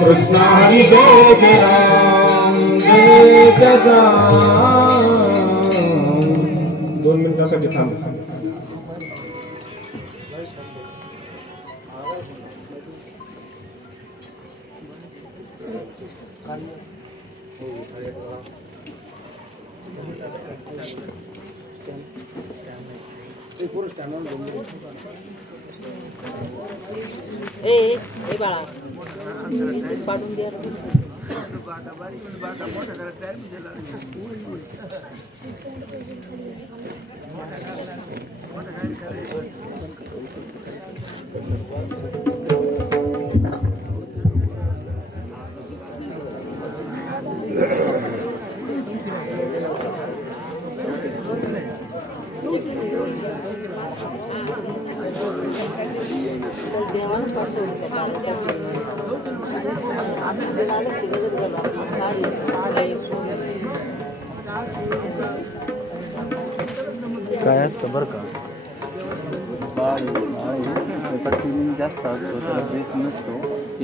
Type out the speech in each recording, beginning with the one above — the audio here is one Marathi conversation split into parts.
कृष्ण हरी जय जय राम जय जय 2 मिनिटासाठी थांब. ए बाळा पाडून द्या. काय असतं बरं का, ट्युनिंग जास्त असतो, त्याला बेस नसतो.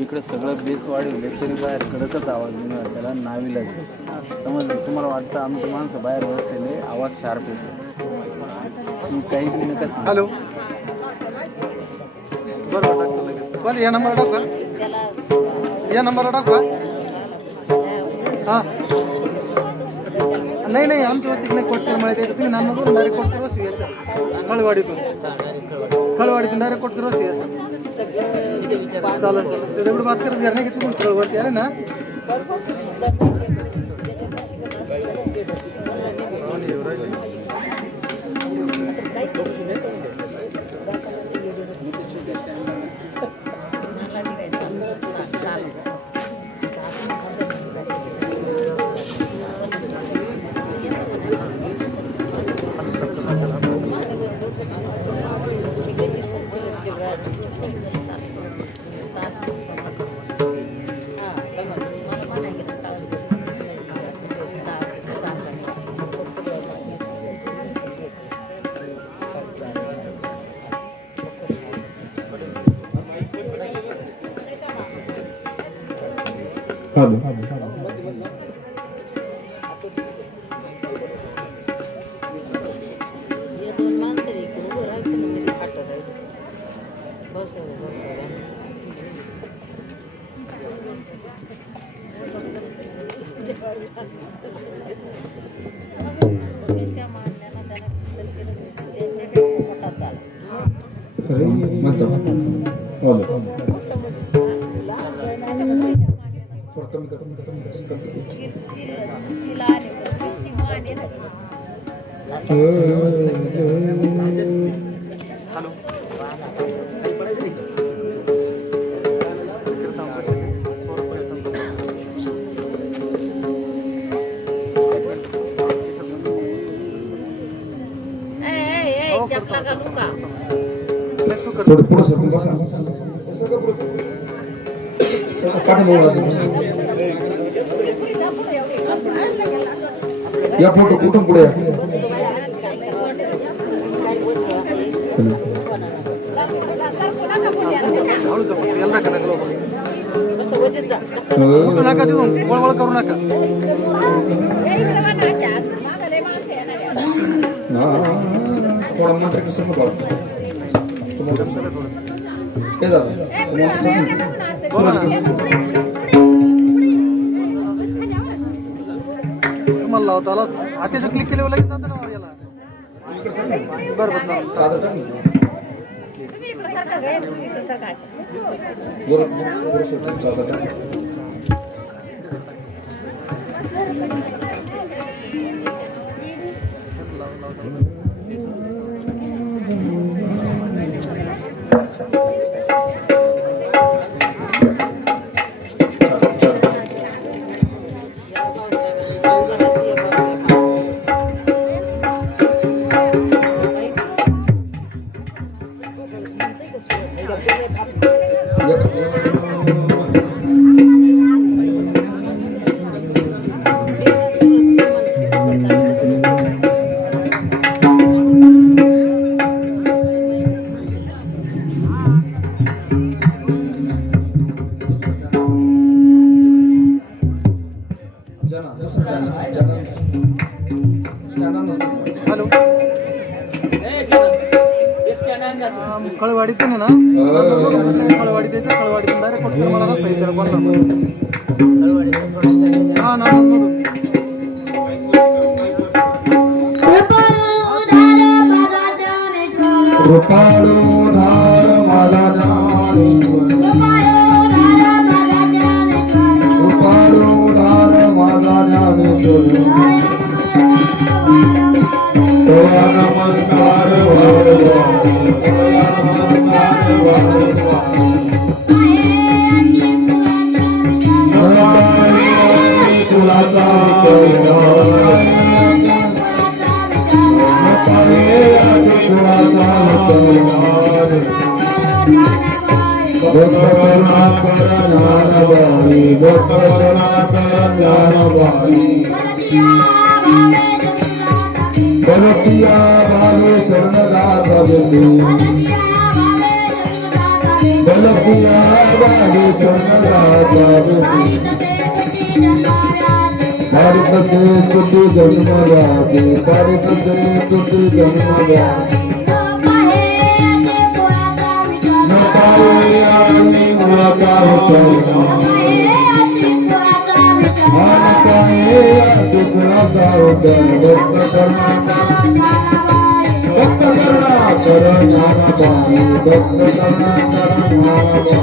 इकडे सगळं बेस वाढवले तरी बाहेर कडकच आवाज येणार, त्याला नावी लागेल. समजलं तुम्हाला वाटतं आमची माणसं बाहेर बसलेले आवाज शार्प येतो. काही नका. हॅलो बरं या नंबर टाका, या नंबरला टाका. हां नाही आमच्या वस्तीत नाही कोटकर मला यायचं. तुम्ही नामनातून डायरेक्ट कोटकर वस्ती यायचं, खळवाडीतून डायरेक्ट कोटकर वस्ती यायचं. चालेल तेवढं वाच करत घ्या नाही की तुम्ही सगळं वरती आले ना. थोडं पुढं सरकून बसा. या फोटो कुठून पुढे नका देऊ, वळवळ करू नका. थोडा मंत्र कसं बोला तुम्हाला लावता आला आता क्लिक केल्यावर लगेच जातं ना याला. बरं हॅलो कळवाडीतून आहे ना कळवाडी द्यायचं कळवाडीतून डायरेक्ट फक्त मला रस्ता विचारा कोणला हा ना कृपाळू धार माझा ज्ञानेश्वर कृपाळू धार माझा ज्ञानेश्वर तोया नमस्कार वाढवा तोया नमस्कार वाढवा कुलाचा बलतिया भावे शरणदास बलतिया भावे शरणदास भारत से तुझे जन्म जाते भारत से तुझे जन्म जाते न पाए आने मुलाका होता मान पाए आते मुलाका होता भक्त करना कर ज्ञान पाए भक्त करना कर ज्ञान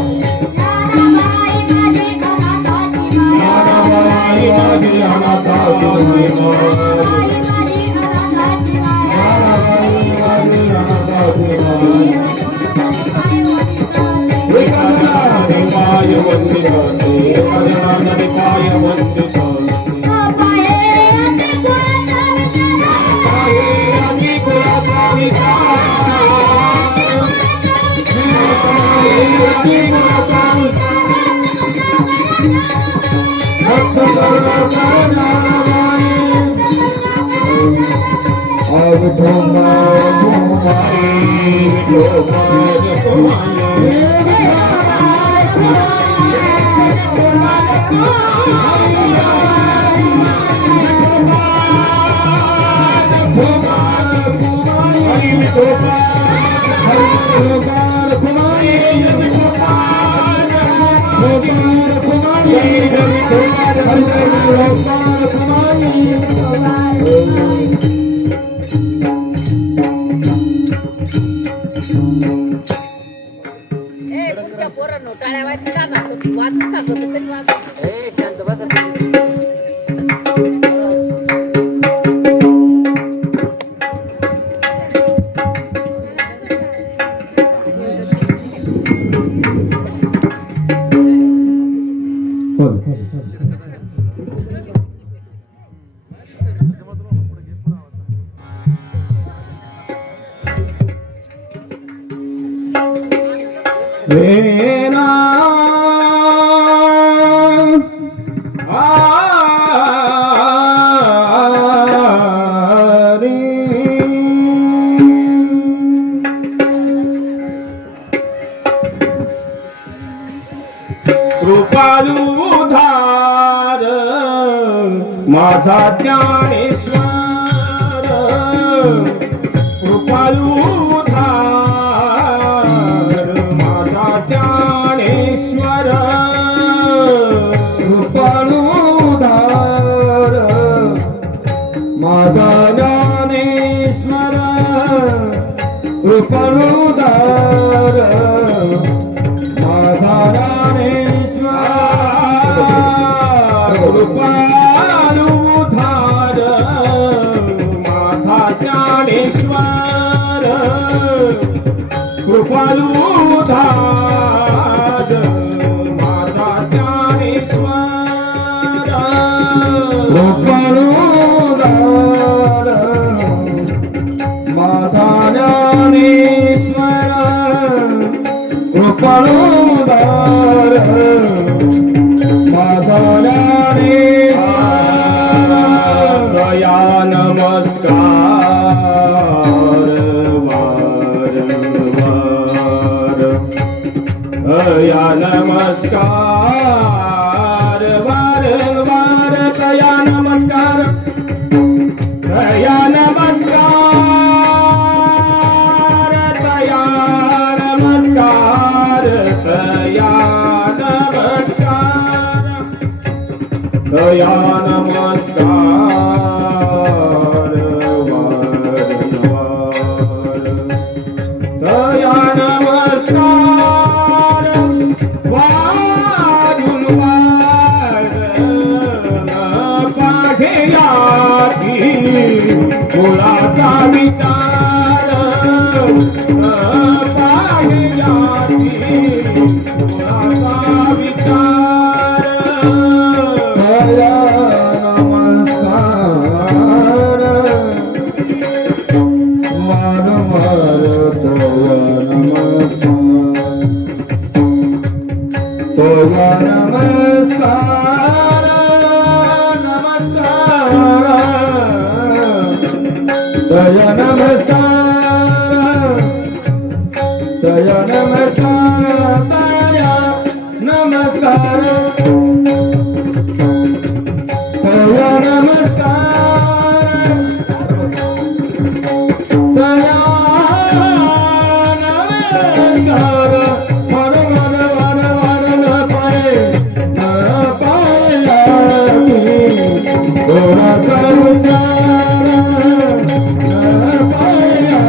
पाए माझी अनाथा तुम्ही पाय वंदित पाय वंदित कृपालुधार माझा ज्ञानेश्वर कृपालुधार माझा ज्ञानेश्वर कृपालुधार माझा ज्ञानेश्वर कृपालुधार माझा कृपालुधार माझा ज्ञानेश्वर कृपालुधार माझा ज्ञानेश्वर कृपालुधार माझा ज्ञानेश्वर कृपालुधार या नमस्कार वारंवार या नमस्कार वारंवार या नमस्कार तया नमस्कार वारंवार तया नमस्कार वारंवार पाघेयाती मुळाचा विचार पाघेयाती मुळाचा विचार तया नमस्कार वारंवार तया नमस्कार तया नमस्कार तया नमस्कार तया नमस्कार तया नमस्कार तया नमस्कार तया नमस्कार मन मन वन वन न पाए न पाया गोरा करुचार न पाया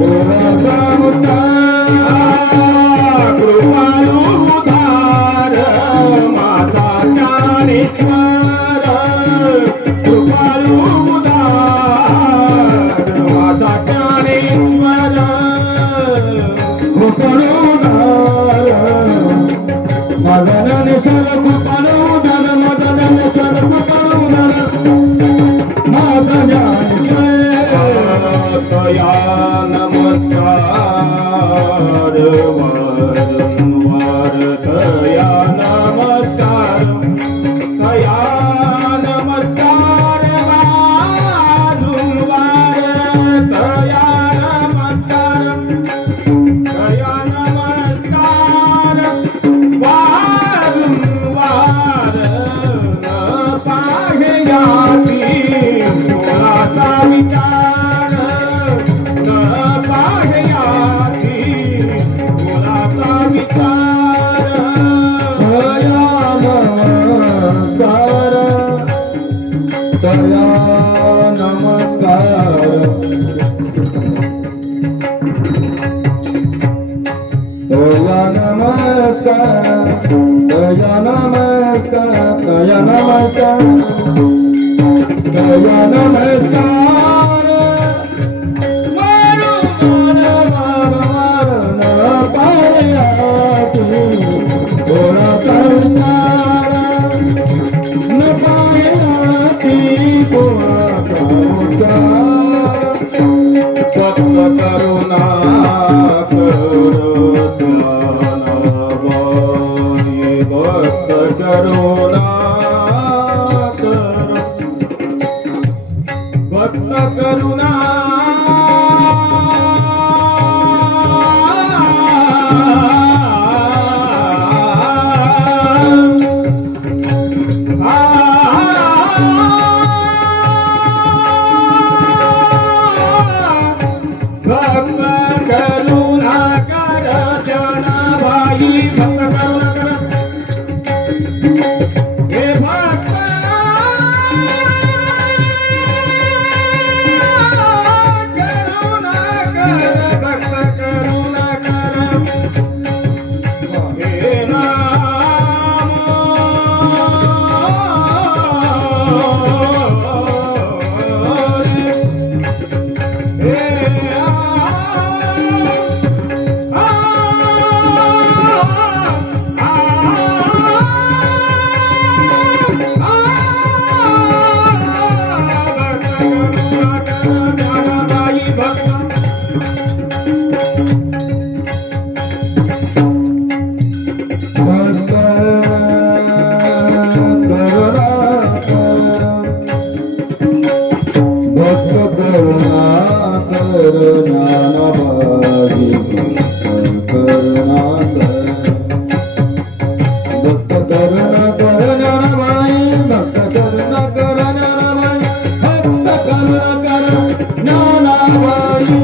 गोरा करुचार कृपालु उधार माझा ज्ञानेश्वर कृपालु उधार माझा ज्ञानेश्वर कृपालु उधार माझा ज्ञानेश्वर कृपालु उधार माझा ज्ञानेश्वर कृपालु उधार माझा ज्ञानेश्वर तया नमस्कार वारंवार तया नमस्कार तया नमस्कार वारंवार तया नमस्कार तया नमस्कार वारंवार पाघेयाती मुळाचा विचार न पाघेयाती मुळाचा विचार तया नमस्कार तया नमस्कार तया नमस्कार तया नमस्कार तया नमस्कार तया नमस्कार वारंवार पायाती गोरा करुचार न पायाती गोरा करुचार भक्त करुणा भक्त करुणा भक्त करुणा भक्त करुणा कर जनाबाई भक्त करुणा कर हे भक्त करुणा कर भक्त करुणा कर हे नाम हे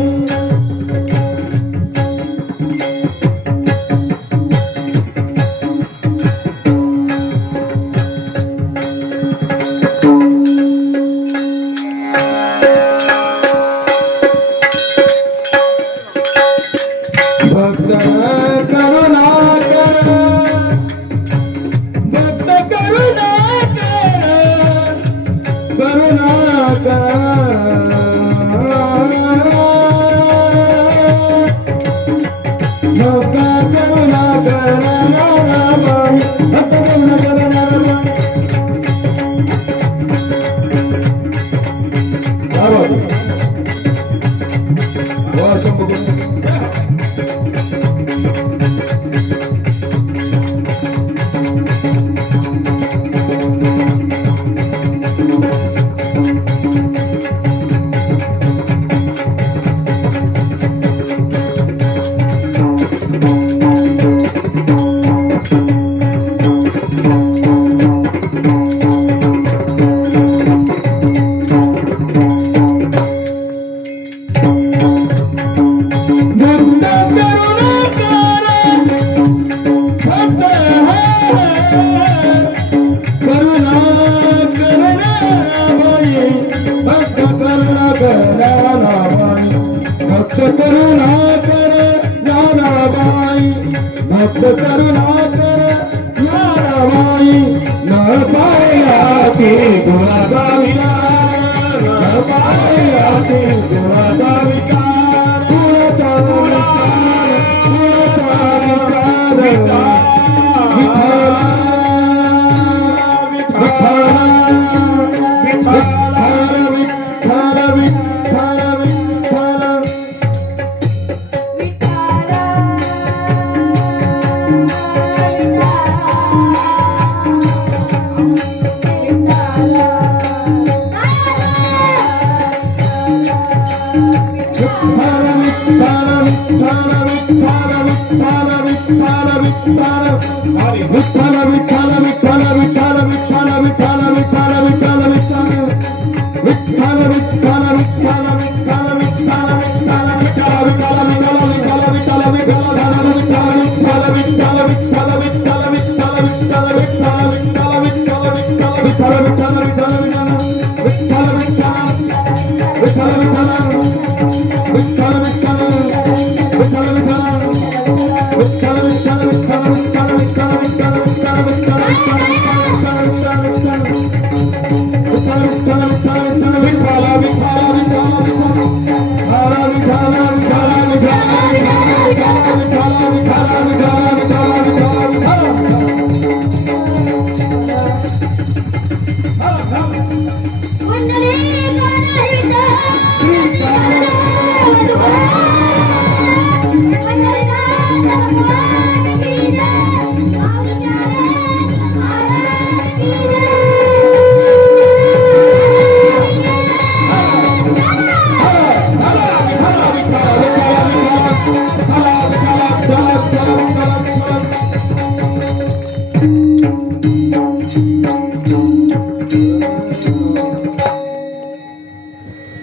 भक्त करुणाकर ज्ञानबाई न पायाती गुणाचा विकार न पायाती गुणाचा विकार गुणाचा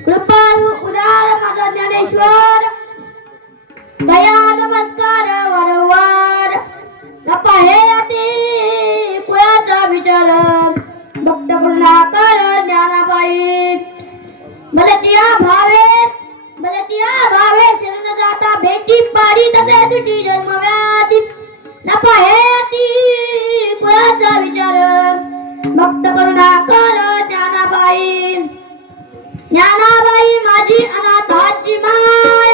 कृपाळू उदार माझा ज्ञानेश्वर दया नमस्कार वारंवार नपा हे अति कुळाचा विचार भक्त करुणाकर ज्ञानाबाई मदतिया भावे शरण जाता भेटी पाडी तसे तुझी जन्मव्याधी नपा हे अति कुळाचा विचार भक्त करुणाकर ज्ञानाबाई ज्ञानाबाई माझी अनाथाची माय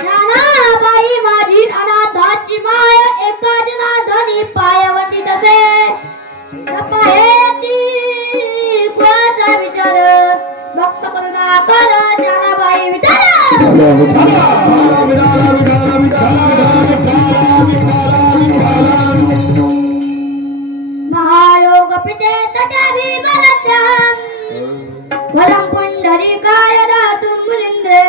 ज्ञानाबाई माझी अनाथाची माय एका जनार्दनी पायवती तसे नपाहेती कुळाचा विचार भक्त करुणाकर ज्ञानाबाई महायोग पिते तटे भीमरत्या वरं पुंडरीकाय दातुं मुनीन्द्रे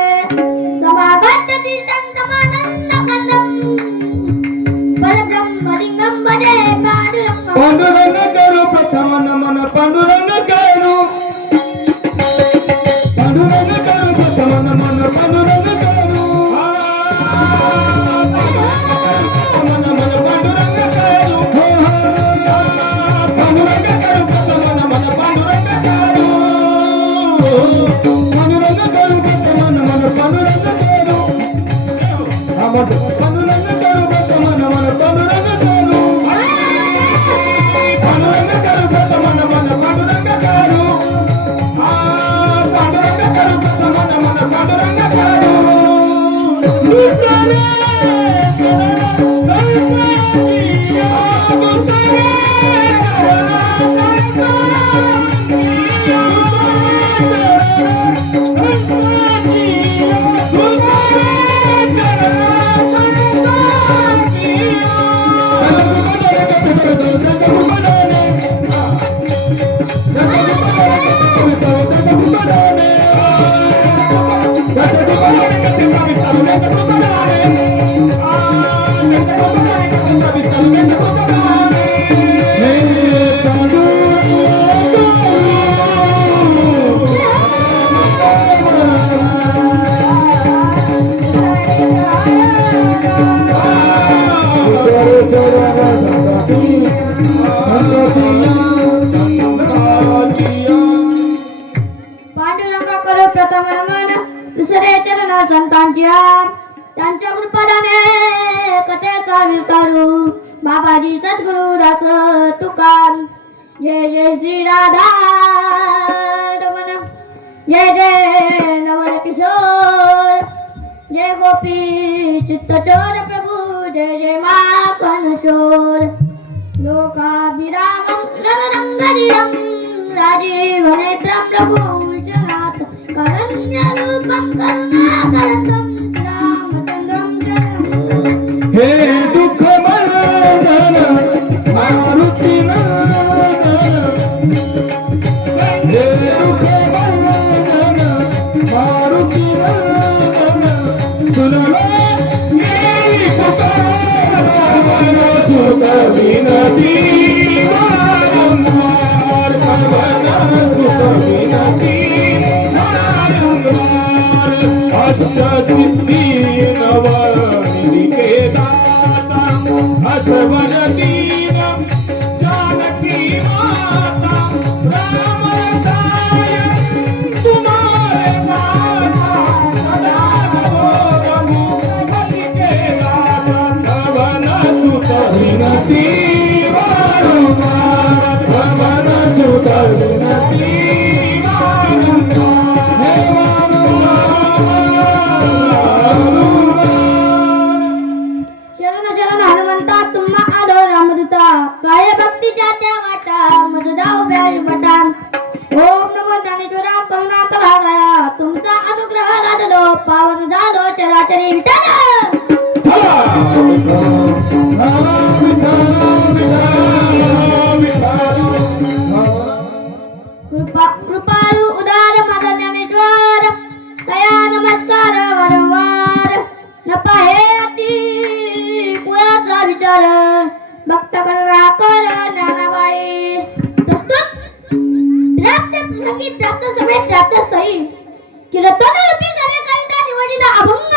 समागच्छति तन्तमानन्दकन्दं परब्रह्मलिङ्गं भजे पाण्डुरङ्गं पांडुरंग करू प्रथम नमन पांडुरंग करू प्रथम नमन पांडुरंग करू पांडुरंग करू पांडुरंगा करो प्रथम नमन दुसरे चरण संतांच्या त्यांच्या कृपादाने कथेचा विस्तारू बाबाजी सद्गुरु दास तुकान जय जय श्री राधा रमण जय जय नवल किशोर जय गोपी चित्तचोर प्रभु जय जय माखन चोर लोकाभिरामं रणरंगधीरं राजीवनेत्रं रघुवंशनाथ करण्यरूपं करुणाकरं श्रीरामचन्द्रं चरणं हे दुःख मर्दन मारुती नंदन हे दुःख मर्दन मारुती नंदन सुनलो मेरी पुकार सुत विनती वारंवार भगवान सुत विनती वारंवार अष्टसिद्धि नवनिधि के दाता असवनदीन जानकी माता राम रसायन तुम्हारे पासा सदा रहो रघुपति के दाता भवन सुत विनती वारंवार भवन सुत विनती वारंवार हे शरण शरण हनुमंता तुम्हा आलो रामदूता काय भक्तीच्या त्या वाटा मजदा उभ्या युवटा ओम नमो ज्ञानेश्वरा करुणा कलादया तुमचा अनुग्रह लाडलो पावन झालो चराचरी विठ्ठल कृपाळू उदार माझा ज्ञानेश्वर कया नमस्कार वारंवार न पाहे अति कुळाचा विचार भक्त करुणा कर ज्ञानाबाई प्रस्तुत प्राप्त प्रसंगी प्राप्त सभे प्राप्त स्थळी कीर्तन रूपी सभेकरिता निवडलेला अभंग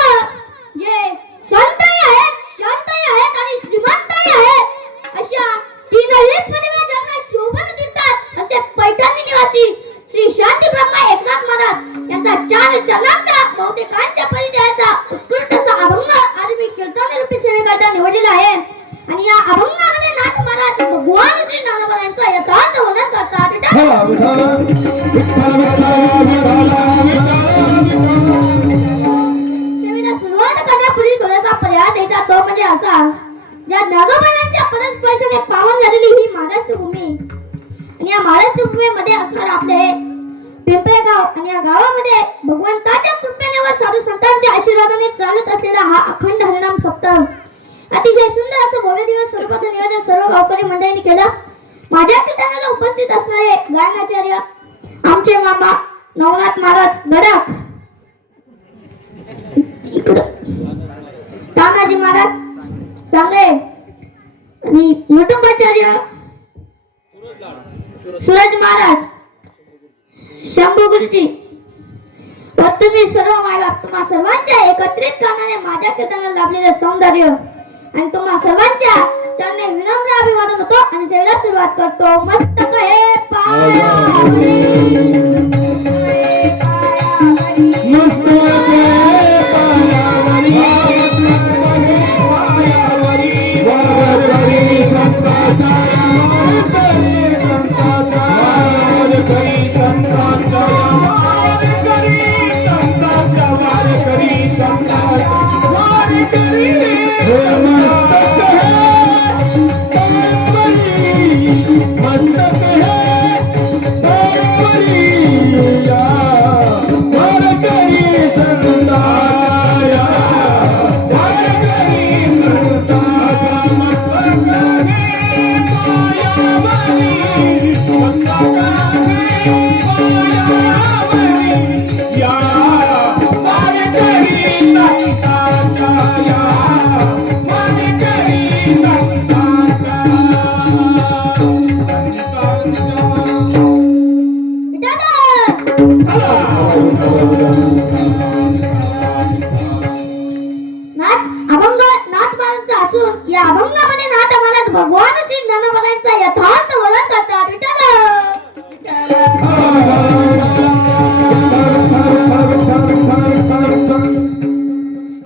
जे संतही आहेत शांतही आहेत आणि श्रीमंतही आहेत अशा तीनही पदव्या ज्यांना शोभन दिसतात असे पैठणी निवासी श्री शांती ब्रह्मा एकनाथ महाराज यांचा चार चरणांचा बहुतेकांच्या परिचयाचा उत्कृष्ट असा अभंग आज मी कीर्तन रूपी सेवेकरिता निवडलेला आहे आणि या अभंगामध्ये नाथ महाराज भगवान श्री ज्ञानोबा यांचा यथार्थ वर्णन करतात सेवेला सुरुवात करण्यापूर्वी थोडासा पर्याय द्यायचा तो म्हणजे असा ज्या ज्ञानोबांच्या परस्पर्शाने पावन झालेली ही महाराष्ट्र भूमी आणि या महाराष्ट्र भूमीमध्ये असणार आपले हे पिंपळगाव आणि या गावामध्ये भगवंताच्या कृपेने व साधू संतांच्या आशीर्वादाने चालत असलेला हा अखंड हरिनाम सप्ताह अतिशय सुंदर असं भव्य दिवस स्वरूपाचं नियोजन सर्व गावकरी मंडळींनी केलं माझ्या कीर्तनाला उपस्थित असणारे गायनाचार्य आमचे मामा नवनाथ महाराज गडक तानाजी महाराज सांगळे आणि कुटुंबाचार्य सूरज महाराज शंभू गुरुजी व तुम्ही सर्व मायबाप तुम्हा सर्वांच्या एकत्रित कारणाने माझ्या कीर्तनाला लाभलेले सौंदर्य आणि तुम्हा सर्वांच्या चरणी विनम्र अभिवादन होतो आणि सेवेला सुरुवात करतो मस्तक हे पायावरी Hare नाथ अभंग नाथमालांचा असून या अभंगामध्ये नाथ महाराज भगवान श्री ज्ञानोबांचा यथार्थ वर्णन करतात.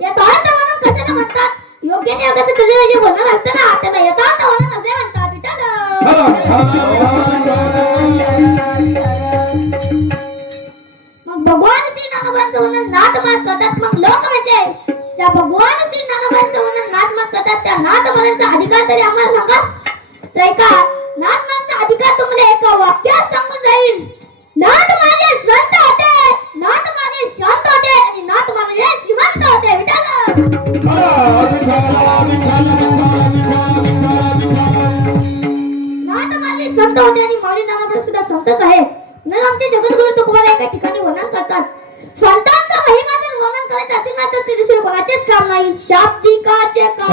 यथार्थ वर्णन कशाला म्हणतात? योग्य आणि योगाचं केलेलं जे वर्णन असतं ना त्याला यथार्थ वर्णन असे म्हणतात. मग भगवान श्री ज्ञानोबांचं वर्णन नाथ महाराज करतात. मग लोक म्हणजे त्या भगवान श्री ज्ञानोबांचं वर्णन नाथ महाराज करतात त्या नाथ महाराजांचा अधिकार तरी आम्हाला सांगा. तर एका नाथ महाराजांचा अधिकार तुम्हाला एका वाक्यात सांगून जाईल. नाथ माझे संत होते, नाथ माझे शांत होते आणि नाथ माझे श्रीमंत होते. नाथ माझे संत होते आणि मौली ज्ञानोबा सुद्धा संतच आहे. म्हणून आमचे जगद्गुरु तुकोबारा एका ठिकाणी वर्णन करतात. संतांचा महिमा जर वर्णन करायचं असेल ना तर ते दुसरे कोणाचेच काम नाही, शाब्दिकाचे काम.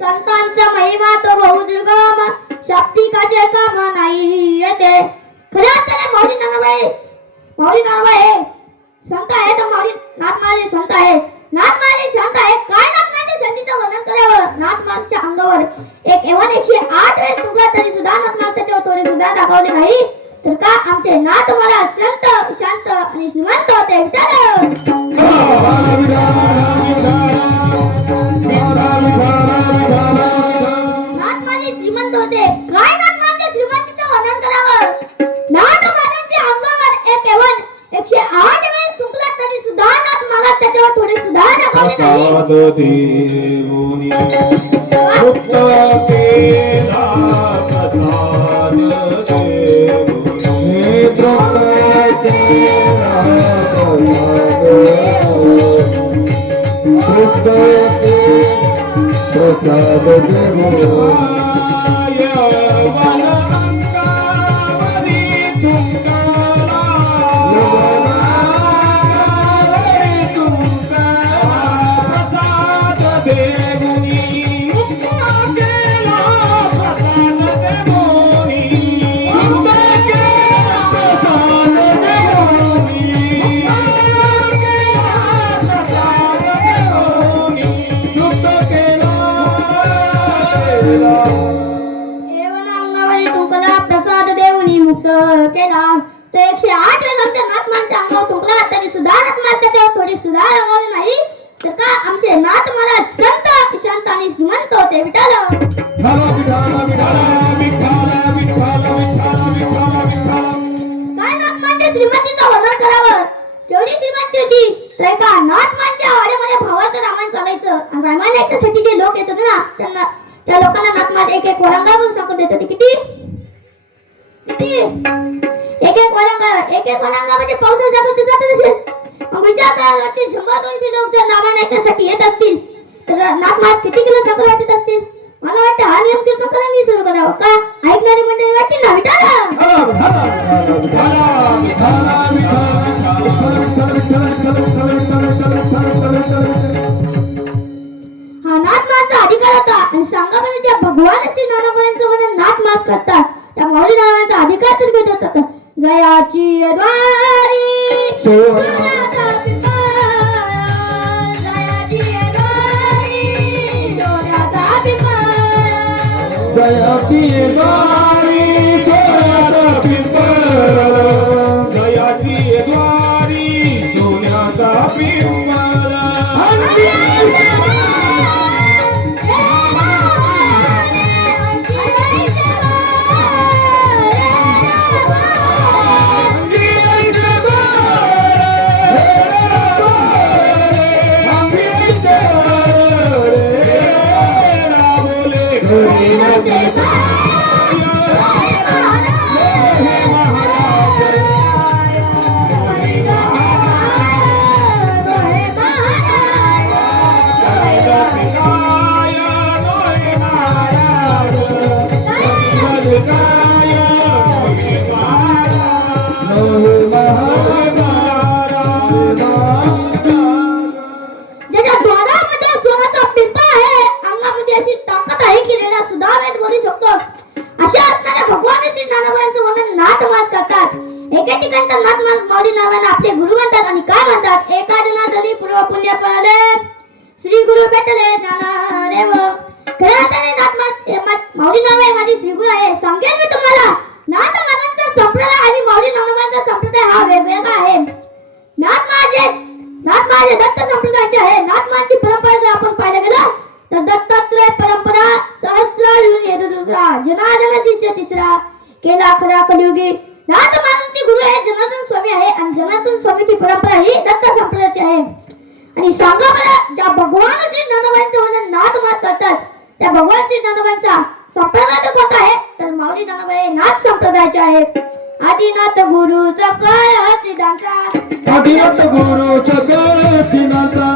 संतांचा महिमा तो बहुदुर्गम, शाब्दिकाचे काम नाही येते. खऱ्या अर्थाने मौली ज्ञानोबा हे संत आहे तर मौली नाथ महाराज संत आहे. नाथ महाराज शांत आहे. काय नाथ महाराज शांतीचं वर्णन करावं? नाथ महाराजच्या अंगावर एक एवढं 108 वेळेस तुंगला तरी सुद्धा नाथ महाराज त्याच्यावर थोडे सुद्धा दाखवले नाही. तर का आमचे नाथ महाराज संत शांत आणि श्रीमंत होते. नाथ माझे श्रीमंत होते. काय नाथ माझ्या श्रीमंतीचं वर्णन करावं? नाथ महाराजांच्या अंगावर एक एवढं 108 वेळेस तुंगला तरी सुद्धा नाथ महाराज त्याच्यावर थोडे सुद्धा दाखवले प्रसाद प्रसाद देऊनी मुक्त केला. तो 108 वेळा आमच्या नाथ महाराजांच्या अंगावर तुंकला तरी सुद्धा नाथ महाराज त्याच्यावर थोडी सुद्धा रंगवली नाही. तर का आमचे नाथ महाराज संत शांत आणि श्रीमंत होते. काय नाथ महाराजांच्या श्रीमंतीचं वर्णन करावं? केवढी श्रीमंती होती? तर का नाथ महाराजांच्या वाड्यामध्ये भावाचं रामायण चालायचं आणि रामायण ऐकण्यासाठी जे लोक येत होते ना त्यांना त्या लोकांना नाथ महाराज एक एक वरंगावरून सांगत देत होते. किती एक एक वरंगा म्हणजे पावसा जागृती जात असेल. मग विचार करा 100-200 लोक जर रामायण ऐकण्यासाठी येत असतील तर नाथ महाराज किती किलो साखर वाटत असतील? मला वाटतं हा नियम कीर्तनांनी सुरू करावा. का ऐकणारी मंडळी वाटतील ना? हा नाथ महाराजचा अधिकार होता. आणि सांगा बरं ज्या भगवान श्री ज्ञानोबांचं वर्णन नाथ महाराज करतात त्या मौली ज्ञानाचा अधिकार तर घेत होतात. जयाची द्वारी सोन्याचा पिंपळ, जयाची द्वारी सोन्याचा पिंपळ, जयाची द्वारी सोन्याचा पिंपळ, जयाची द्वारी सोन्याचा पिंपळ. एके ठिकाणी तर नाथ माऊली नावाने आपले गुरु म्हणतात आणि काय म्हणतात, एका जनातनी पूर्व पुण्य पळले श्री गुरु भेटले ज्ञानदेव. खऱ्या अर्थाने नाथ माऊली नाव आहे माझी श्री गुरु आहे. सांगेन मी तुम्हाला, नाथ महाराजांचा संप्रदाय आणि माऊली नावाचा संप्रदाय हा वेगवेगळा आहे. नाथ माझे दत्त संप्रदायाचे आहे. नाथ माझी परंपरा जर आपण पाहायला गेलो तर दत्तात्रय परंपरा सहस्र दुसरा जनार्दन शिष्य तिसरा केला खरा कलियुगी. नाथ महाराजांचे गुरु हे जनार्दन स्वामी आहे आणि जनार्दन स्वामीची परंपरा ही दत्त संप्रदायाची आहे. आणि सांगा बरं, ज्या भगवान श्री ज्ञानोबांचं वर्णन नाथ महाराज करतात त्या भगवान श्री ज्ञानोबांचा संप्रदाय कोणता आहे तर माऊली ज्ञानोबा हे नाथ संप्रदायाचे आहे. आदिनाथ गुरु सकळ सिद्धांचा, आदिनाथ गुरु सकळ सिद्धांचा,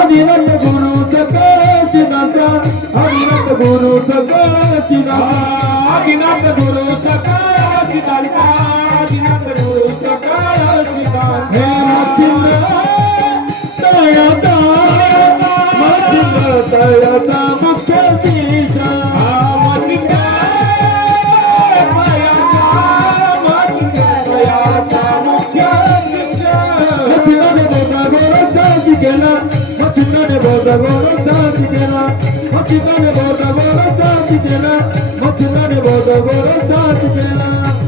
आदिनाथ गुरु सकळ सिद्धांचा, आदिनाथ गुरु सकळ सिद्धांचा, आदिनाथ गुरु सकळ सिद्धांचा, आदिनाथ गुरु सकळ सिद्धांचा. हे मच्छिंद्र तळ्याचा, मच्छिंद्र तळ्याचा मुख्य शिष्य, मच्छिंद्र मच्छिंद्राने बोधा गोरक्षा शिकेला, मच्छिंद्राने बोधा गोरक्षा शिकेला, मच्छिंद्राने बोधा गोरक्षा शिकेला,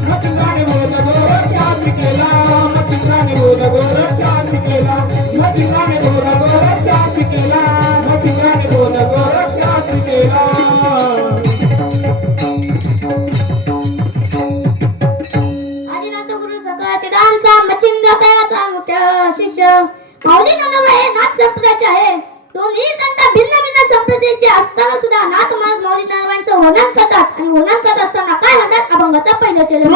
मच्छिंद्राने बोधा गोरक्षा शिकेला, मच्छिंद्राने बोधा गोरक्षा शिकेला, मच्छिंद्राने बोधा गोरक्षा शिकेला, मच्छिंद्राने बोधा गोरक्षा शिकेला. आदिनाथ गुरु सकळ सिद्धांचा, मच्छिंद्र तळ्याचा मुख्य शिष्य माऊली ज्ञानोबा हे नाथ संप्रदायाचे आहे. दोन्ही संत भिन्न भिन्न संप्रदायाचे असताना सुद्धा नाथ महाराज माऊली ज्ञानोबांचं वर्णन करतात आणि वर्णन करत असताना काय म्हणतात, अभंगाचा पहिला चरण.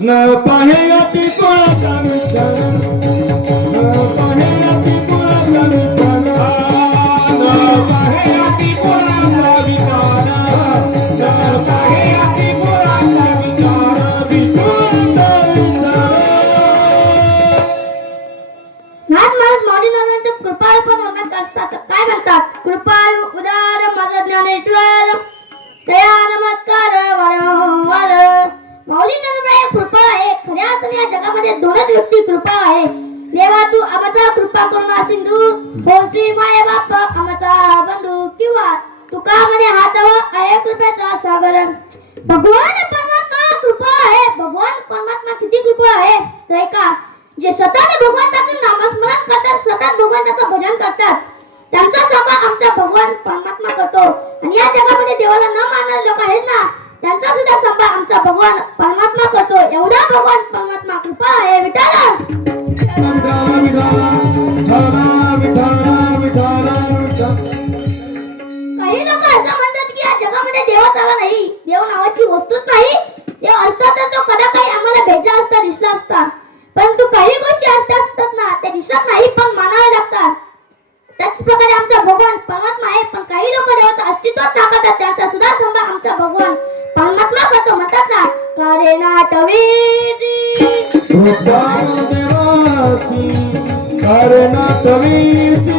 न पाहे अति कोणाचा विचार, न पाहे अति कोणाचा विचार, न पाहे अति कोणाचा विचार, न पाहे अति कोणाचा विचार, विचार विचार. नाथ महाराज माऊली नारायणांचं कृपाळू पण वर्णन करतात. काय म्हणतात? कृपाळू उदार माझा ज्ञानेश्वर दया नमस्कार वारंवार. माऊली नारायण कृपा आहे. खऱ्या अर्थाने या जगामध्ये दोनच व्यक्ती कृपा आहे. देवा तू आमचा कृपा करुणा सिंधू होसी माय बाप आमचा बंधू, किंवा तुका म्हणे हातावा आहे कृपेचा सागर. भगवान परमात्मा कृपा आहे. भगवान परमात्मा किती कृपा आहे तर ऐका, जे सतत भगवंताचं नामस्मरण करतात, सतत भगवंताचं भजन करतात, त्यांचा सभा आमचा भगवान परमात्मा करतो. आणि या जगामध्ये देवाला न मानणारे लोक आहेत ना, त्यांचा सुद्धा सभा आमचा भगवान परमात्मा करतो. एवढा भगवान परमात्मा कृपा आहे. विठ्ठल काही लोक असं म्हणतात की या जगामध्ये देवाच आला नाही, देव नावाची वस्तूच नाही. देव असता तर तो कदा काही आम्हाला भेटला असता, दिसला असता. परंतु काही गोष्टी असतात ना, त्या दिसत नाही पण मानाव्या लागतात. त्याच प्रकारे आमचा भगवान परमात्मा आहे. पण काही लोक देवाचं अस्तित्वच नाकारतात, त्यांचा सुद्धा संभाळ आमचा भगवान परमात्मा करतो. म्हणतात ना, करे नाटवीची कृपाळू देवाची, कारणाठवीची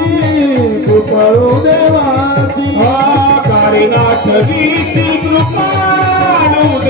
कृपाळू देवाची, कारणाठवीची कृपाळू देवाची.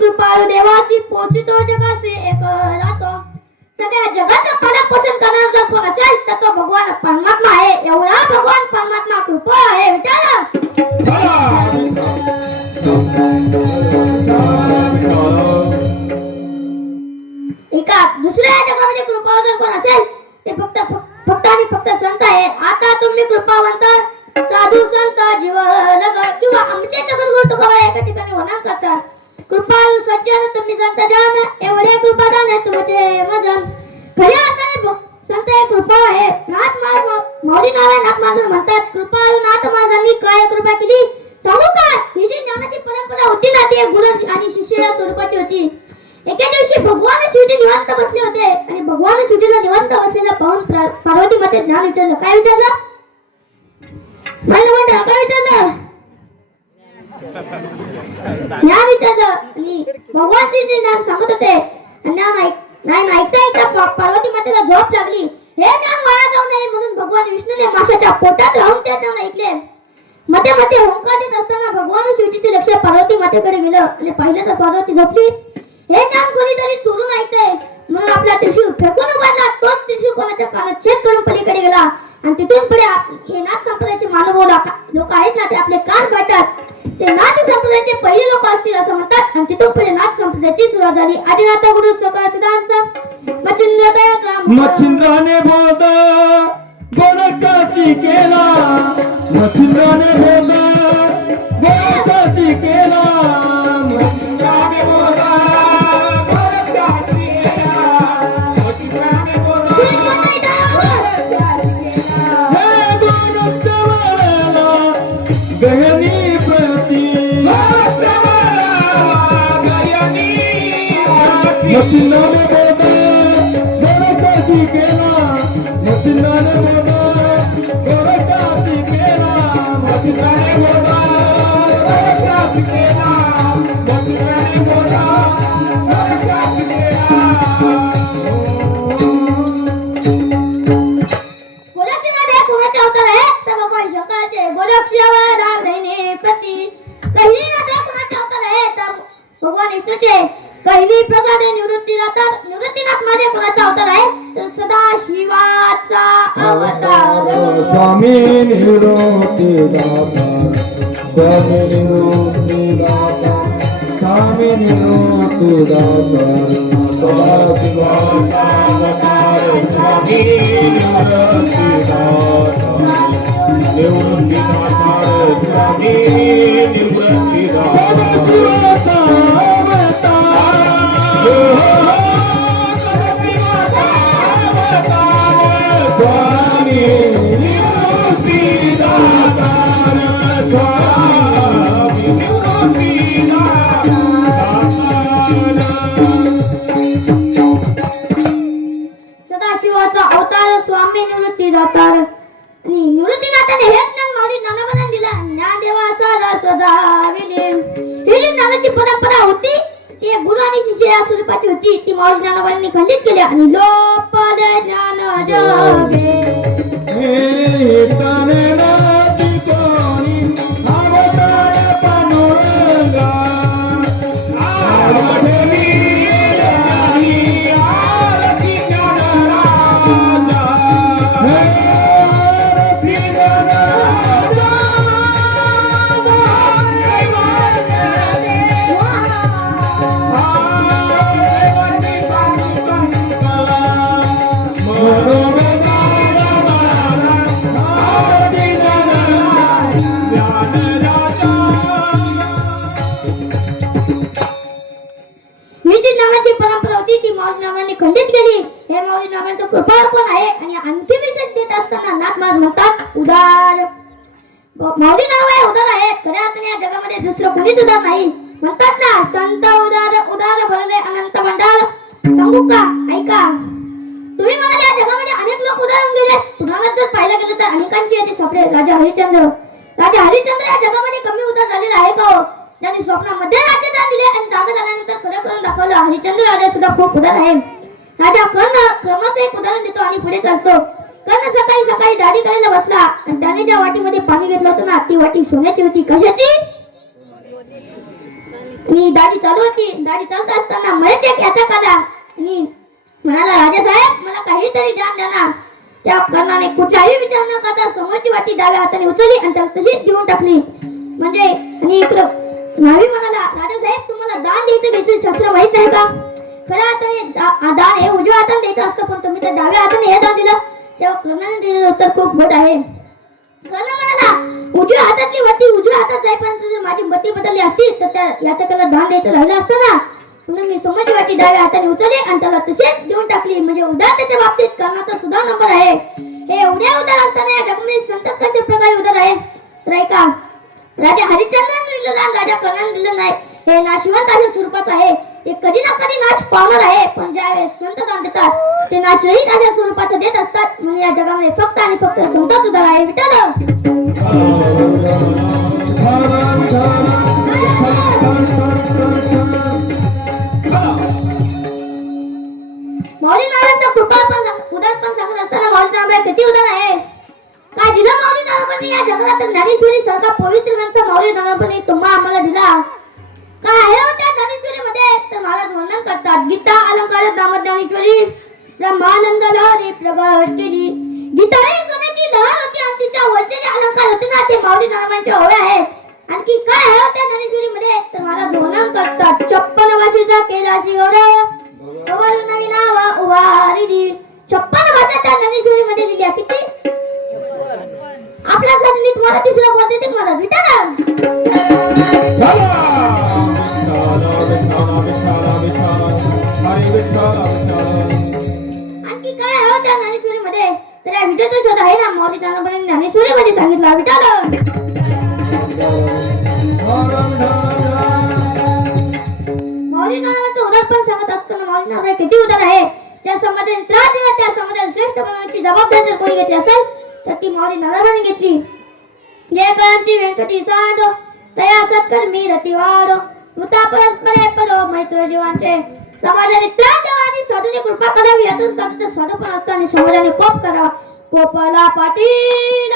कृपाळू देवासी पोषितो जगासी एक राहतो. सगळ्या जगाचं पालनपोषण करणारा जर कोण असेल तर तो भगवान परमात्मा आहे. एवढा भगवान परमात्मा कृपा आहे. विठ्ठल एका दुसऱ्या जगामध्ये कृपा जर कोण असेल ते फक्त आणि फक्त संत आहेत. आता तुम्ही कृपावंत साधू संत जीव किंवा आमचे जगद्गुरु तुकोबा एका ठिकाणी वर्णन करतात. कृपाळू सज्जन तुम्ही संत जान, एवढे कृपादान आहे तुमचे मजन. खऱ्या अर्थाने संत हे कृपा आहेत. नाथ महाराज माऊली नारायण नाथ महाराज म्हणतात, कृपाळू नाथ महाराजांनी काय कृपा केली सांगू काय? ही जी ज्ञानाची परंपरा होती ना, ती गुरु आणि शिष्य या स्वरूपाची होती. एके दिवशी भगवान शिवजी निवांत बसले होते आणि भगवान शिवजीला निवांत बसलेला पाहून पार्वती माते ज्ञान विचारलं. काय विचारलं? काय विचारलं? ज्ञान विचारलं. आणि भगवान श्रीजी ज्ञान सांगत होते. नाही ऐकता पार्वती मातेला झोप लागली. हे ज्ञान वाया जाऊ नये म्हणून भगवान विष्णूने माशाच्या पोटात राहून ते ज्ञान ऐकले. मध्ये मध्ये ओंकार देत असताना भगवान शिवजीचे लक्ष पार्वती मातेकडे गेलं आणि पाहिलं तर पार्वती झोपली. हे ज्ञान कोणीतरी चोरून ऐकतंय म्हणून आपला त्रिशूळ फेकून उभारला. तोच त्रिशूळ कोणाच्या कानात छेद करून पलीकडे गेला आणि तिथून पुढे हे नाथ संप्रदायाचे मानव लोक आहेत ना, ते आपले कान पाडतात. ते नाथ संप्रदायाचे पहिले लोक असतील असं म्हणतात. आणि तिथून पुढे नाथ संप्रदायाची सुरुवात झाली. आदिनाथ गुरु सकाळ सिद्धांचा मच्छिंद्राने बोध गोरक्षाची केला, मच्छिंद्राने बोध गोरक्षाची केला, मच्छिंद्राने बोध गोरक्षाची केला, मच्छिंद्राने बोध गोरक्षाची केला. हे गोरक्षा वळला गहनी प्रती, मच्छिंद्राने बोध गोरक्षाची केला, मच्छिंद्राने बोध गोरक्षाची केला, मच्छिंद्राने बोध गोरक्षाची केला, मच्छिंद्राने बोध गोरक्षाची केला. गोरक्षनाथ कोणाचे अवतार आहेत तर भगवान शंकराचे. गोरक्षाला गहिनी प्रती. गहिनीनाथ कोणाचे अवतार आहेत तर भगवान विष्णूचे. गहिनी प्रसाद निवृत्तीनाथ मध्ये कोणाचा अवतार आहे तर सदा शिवाचा अवतार. स्वामी निवृत्ती दाता, स्वामी निवृत्ती दाता, स्वामी निवृत्ती दाता. सदाशिवावतार स्वामी निवृत्तीदाता निवृत्तीदाता स्वामी निवृत्तीदाता सदाशिवाचा स्वामी निवृत्तीदाता स्वामी निवृत्तीदाता सदाशिवाचा अवतार स्वामी निवृत्तीदातार आणि निवृत्तीदाताने हे ज्ञान माऊली ज्ञानोबांना दिला. ज्ञानदेवा साधा सदा विलीन. ही जी ज्ञानाची परंपरा होती ती गुरु आणि शिष्य या स्वरूपाची होती. ती माऊली ज्ञानोबांनी खंडित केली आणि लोपले ज्ञान जगे. खंडित केली. हे माऊली नावांचं कृपार्पण आहे. आणि आणखी विशेष देत असताना नाथ महाराज म्हणतात उदार. माऊली नाव आहे उदार आहे. खऱ्या अर्थाने या जगामध्ये दुसरं कोणीच उदार नाही. म्हणतात ना संत उदार उदार भरले अनंत भंडार. सांगू का ऐका. तुम्ही म्हणाल या जगामध्ये अनेक लोक उदार होऊन गेले. पुराणात जर पाहिलं गेलं तर अनेकांची यादी सापडेल. राजा हरिश्चंद्र या जगामध्ये कमी उदार झालेला आहे का हो? त्यांनी स्वप्नामध्ये राज्यदान दिले आणि जागा झाल्यानंतर खरं करून दाखवलं. हरिश्चंद्र राजा सुद्धा खूप उदार आहे. राजा कर्माचं एक उदाहरण देतो आणि पुढे चालतो. कर्ण सकाळी दाढी करायला बसला आणि त्याने ज्या वाटीमध्ये पाणी घेतलं होतं ना ती वाटी सोन्याची होती. कशाची? आणि दाढी चालू होती. दाढी चालत असताना मध्येच एक याचा काढला आणि म्हणाला राजा साहेब मला काहीतरी ज्ञान द्या ना. त्या कर्णाने कुठलाही विचार न करता समोरची वाटी डाव्या हाताने उचलली आणि त्याला तशीच देऊन टाकली. म्हणजे आणि इकडं न्हावी म्हणाला राजा साहेब तुम्हाला दान घ्यायचं शास्त्र माहित नाही का? खऱ्या हाताने दान हे उजव्या हाताने द्यायचं असतं पण तुम्ही त्या डाव्या हाताने हे दान दिलं. तेव्हा कर्णाने दिलेलं उत्तर खूप गोड आहे. कर्ण म्हणाला उजव्या हातातली वती उजव्या हातात जाईपर्यंत जर माझी बत्ती बदलली असती तर त्या याचकाला दान द्यायचं राहिलं असतं ना. म्हणून मी समोरची वाटी डाव्या हाताने उचलली आणि त्याला तसेच देऊन टाकली. म्हणजे उदारतेच्या बाबतीत कर्णाचा सुद्धा नंबर आहे. हे एवढे उदार असताना या जगामध्ये संतच कशा प्रकारे उदार आहे तर ऐका. राजा हरिश्चंद्राने दिलं दान राजा कर्णाने दिलं नाही. हे नाशिवंत अशा स्वरूपाचं आहे. ते कधी ना कधी नाश पावणार आहे. पण ज्यावेळेस संत दान देतात ते नाशरहित अशा स्वरूपाचं देत असतात. म्हणून या जगामध्ये फक्त आणि फक्त संतच उदार आहे. विठ्ठल माऊली नावाचं कृपा उदार पण सांगत असताना माऊली नाव किती उदार आहे. काय दिलं माऊली नावाने या जगाला तर ज्ञानेश्वरी सारखा पवित्र ग्रंथ माऊली नावाने तुम्हा आम्हाला दिला. काय आहे त्या ज्ञानेश्वरी मध्ये तर महाराज वर्णन करतात. गीता अलंकार ज्ञानेश्वरी ब्रह्मानंद लहरी प्रगट केली. गीता ही सोन्याची लहर होती आणि तिच्या वरचे जे अलंकार होते ना ते माऊली नावांचे ओवे आहेत. आणखी काय आहे त्या ज्ञानेश्वरी मध्ये तर महाराज वर्णन करतात. 56 भाषेचा कैलासी गौरव नवी नाव उभारिली. 56 भाषा त्या ज्ञानेश्वरी मध्ये लिहिल्या. किती आपल्या नीट मराठी सुद्धा बोलते ते महाराज विचार. आणखी काय आहे त्या ज्ञानेश्वरी मध्ये तर या विजयाचा शोध आहे ना माऊली ज्ञानेश्वरी मध्ये सांगितला. विचार माऊली नावाचं उदार पण सांगत असताना माऊली नाव किती उदार आहे. त्या समाजाने त्रास दिला त्या समाजाला श्रेष्ठ बनवण्याची जबाबदारी जर कोणी घेतली असेल तर ती माऊली नारायणाने घेतली. जय कांची व्यंकटी साधो तया सत्कर्मी रतिवाडो मृता परस्परे परो मैत्र जीवांचे. समाजाने त्रास द्यावा आणि साधूने कृपा करावी. यातच साधूचा साधूपण असतो आणि समाजाने कोप करावा. कोपला पाटील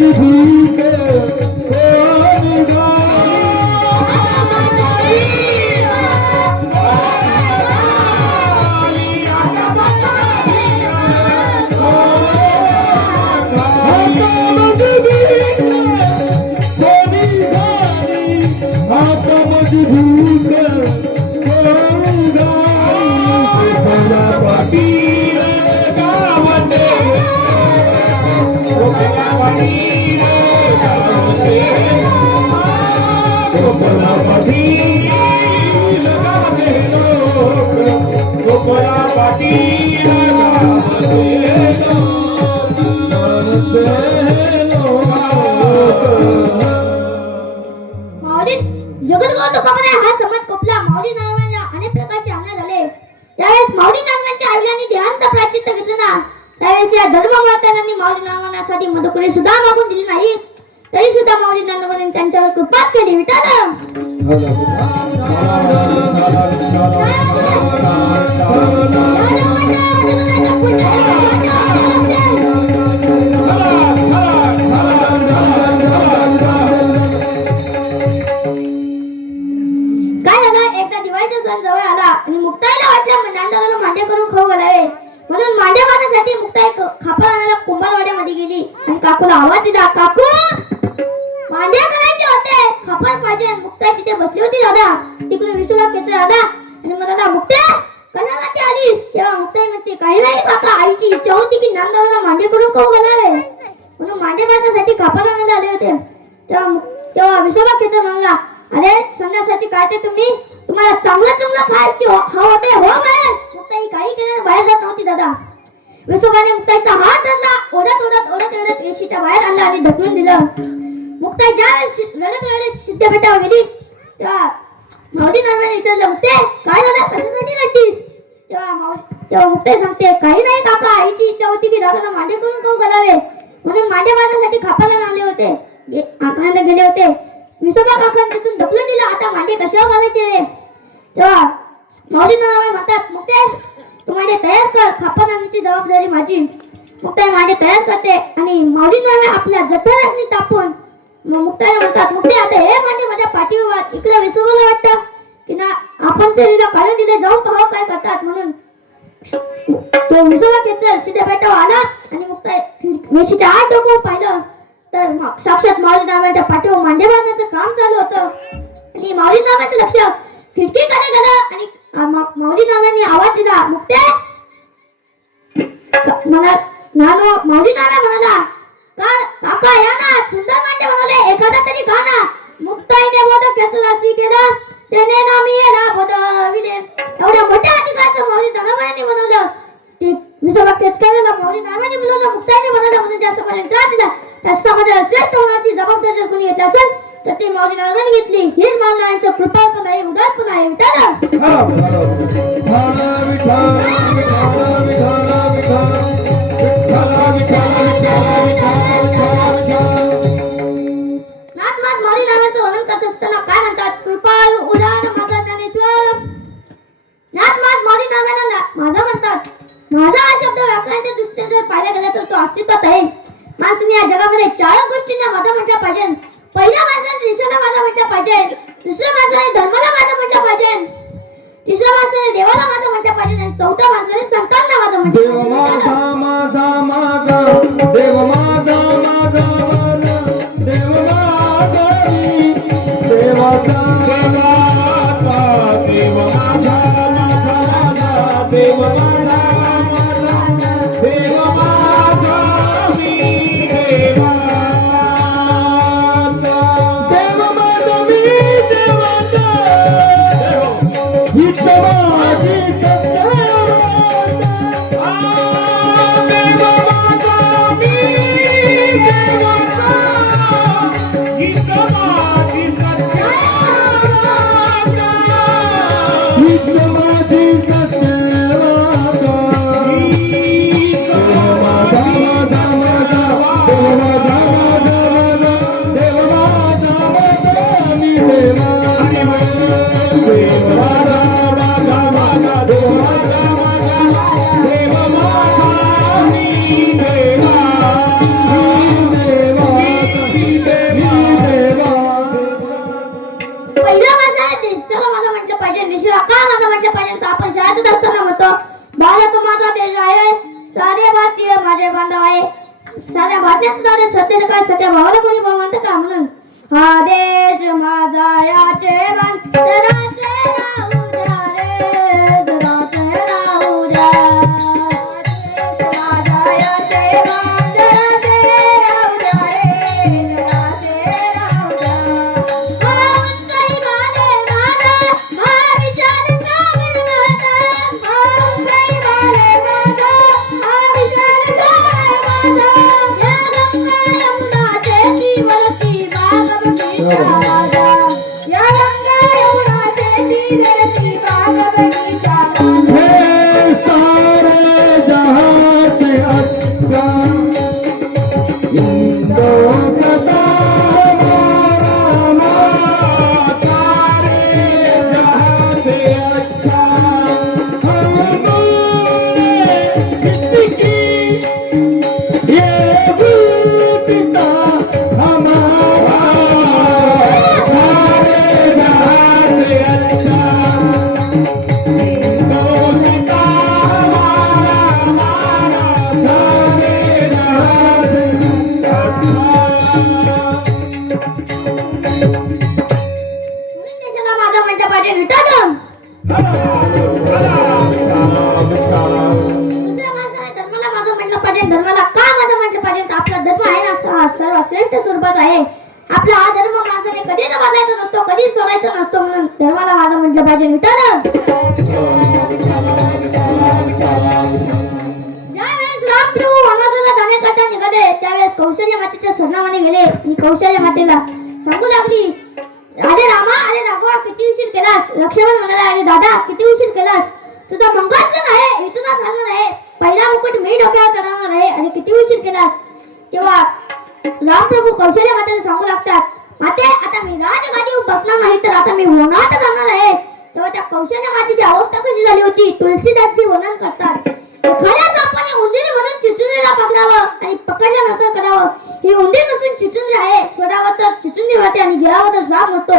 माझी भीक कोण गाई माऊली जगद्गुरु तुकोबाने हा समाज कोपला. माऊली नावाला अनेक प्रकारचे आव्हान झाले. त्यावेळेस माऊली नावांच्या आईलांनी देहांत प्राचित्य घेतलं ना. त्यावेळेस या धर्मवर्तनांनी माऊली नावासाठी मदतकडे सुद्धा मागून दिली नाही. तरी सुद्धा माऊली नावाने त्यांच्यावर कृपाच केली. सण जवळ आला आणि मुक्ताईला वाटलं नांदाला मांडे करून खाऊ घालावे. म्हणून मांडे बांधण्यासाठी मुक्ताई खापर आणायला कुंभारवाड्यामध्ये गेली आणि काकूला आवाज दिला. काकू मांडे करायचे होते, खापर पाहिजे. मुक्ताई तिथे बसली होती. दादा तिकडून विसुला खेचला आला आणि म्हणाला मुक्ता कणाला आलीस? तेव्हा मुक्ताई म्हणते काही नाही काका, आईची इच्छा होती की नांदाला मांडे करून खाऊ घालावे म्हणून मांडे बांधण्यासाठी खापर आणायला आले होते. तेव्हा विसुला खेचला म्हणाला अरे संन्यासाची काटे तुम्हाला चांगलं चांगलं खायची हवं होते हो बाहेर. मुक्ताई काही केल्याने बाहेर जात नव्हती. दादा विसोबाने मुक्ताईचा हात धरला. ओढत येशीच्या बाहेर आणला आणि ढकलून दिलं. मुक्ताई ज्यावेळेस रडत सिद्धपेठावर गेली तेव्हा माऊली नावाने विचारलं मुक्ते काय झालं, कशासाठी रडतीस? तेव्हा मुक्ताई सांगते काही नाही काका, आईची इच्छा होती की दादाला मांडे करून खाऊ घालावे म्हणून मांडे बांधण्यासाठी खापाला आले होते, आकड्याला गेले होते. विसोबा काकांनी तिथून ढकलून दिलं. आता मांडे कशावर घालायचे रे? तेव्हा माऊली नावाने म्हणतात मुक्ते तू मांडे तयार कर, खापर आणण्याची जबाबदारी माझी. मुक्ताई मांडे तयार करते आणि माऊली नावाने आपल्या जठराग्नी तापून मुक्ताईला म्हणतात मुक्ते आता हे मांडे माझ्या पाठीवर इकडे. विसोबाला वाटतं की ना आपण तरीला काढून दिले, जाऊन पाहावं काय करतात म्हणून तो विसोबा खेचर सीधे बेटावर आला आणि मुक्ताई वेशीच्या आत डोकून पाहिलं तर साक्षात माऊली नावाच्या पाठीवर मांडे बांधण्याचं काम चालू होतं. आणि माऊली नावाचं लक्ष खिडकीकडे गेलं आणि माऊली नावाने आवाज दिला मुक्ते माऊली नावा म्हणाला काका या ना, सुंदर मांडे बनवले, एखादा तरी खा ना. मुक्ताईने मोदक खेचला केलं त्याने ना मी याला बोलविले. एवढ्या मोठ्या अधिकाराचं माऊली नावाने बनवलं. ते विसोबा खेचकाला माऊली नावाने बोलवलं, मुक्ताईने बनवलं म्हणून ज्या समाजाने त्रास दिला त्या समाजाला श्रेष्ठ होण्याची जबाबदारी जर कोणी घेतली असेल तर ते माऊली नावाने घेतली. हीच माऊलींचं कृपापण आहे, उदारपण आहे. नाथ माऊली नावाचं वर्णन करत असताना काय म्हणतात? कृपाळू उदार माझा ज्ञानेश्वर. नाथ माऊली नावाने माझा म्हणतात. माझा हा शब्द व्याकरणाच्या दृष्टीने जर पाहिला गेला तर तो अस्तित्वात आहे. माणसाने या जगामध्ये 4 गोष्टींना माझा म्हटलं पाहिजे. पहिल्या माणसाने दिशेला माझा म्हटलं पाहिजे, दुसऱ्या माणसाने धर्माला माझा म्हटलं पाहिजे, तिसऱ्या माणसाने देवाला माझा म्हटलं पाहिजे आणि चौथ्या माणसाने संतांना माझा म्हटलं देव माझा माझा माझा देव माझा माझा माझा देव माझा देवाचा देवाचा देव माझा माझा माझा देव माझा माझा देव माझा मी देव माझा मी देवाचा ही समाजी माझा देश आहे, सारे भारतीय माझे बांधव आहे. साऱ्या भारताचं नाव आहे सत्य काय सत्य भावाला कोणी भाव म्हणतं का म्हणून हा देश माझा याचे जराचे राहू द्या रे, जराचे राहू द्या. देश माझा याचे जराचे राहू द्या रे, जराचे राहू द्या. उंचाई बाले माझा हा विचार चांगला माझा, उंचाई बाले माझा हा विचार चांगला माझा. या गंगा यमुनाचे तीवरती बागबगीचा माझा, या गंगा यमुनाचे तीवरती बागबगीचा माझा. हे सारे जहां से अच्छा हिंदुस्तान हमारा माँ, सारे जहां से अच्छा हमने किसकी ये गुलसिता हमारा, सारे जहां से अच्छा हिंदुस्तान हमारा, सारे जहां से म्हणून देशाला माझा म्हणलं पाहिजे विठ्ठल. दुसऱ्या माणसाने धर्माला माझं म्हटलं पाहिजे. धर्माला का माझं म्हटलं पाहिजे तर आपला धर्म आहे ना हा सर्वश्रेष्ठ स्वरूपाचा आहे. आपला हा धर्म माणसाने कधी न बदलायचा नसतो, कधी सोडायचा नसतो. म्हणून धर्माला माझं म्हटलं पाहिजे विठ्ठल. ज्यावेळेस रामप्रभू वनवासाला जाण्याकरता निघाले त्यावेळेस कौशल्य मातेच्या स्वर्णामध्ये गेले आणि कौशल्य मातेला सांगू लागली, अरे रामा, अरे राघवा, किती उशीर केलास. लक्ष्मण म्हणाला, अरे दादा, किती उशीर केलास. तुझा मंगळासन आहे, इथूनच राहणार आहे. पहिला मुकुट मी डोक्यावर चढवणार आहे आणि किती उशीर केलास. तेव्हा रामप्रभू कौशल्य मातेला सांगू लागतात, माते, आता मी राजगादीवर बसणार नाही तर आता मी वनात जाणार आहे. तेव्हा त्या कौशल्य मातेची अवस्था कशी झाली होती तुलसीदासची वर्णन करतात. एखाद्या सापाने उंदीर म्हणून चिचुंदरीला पकडावं आणि पकडल्यानंतर करावं. ही उंदीर नसून चिचुंदरी आहे. स्वरावर तर चिचुंदरी वाटते आणि गिळावर तर साप नसतो.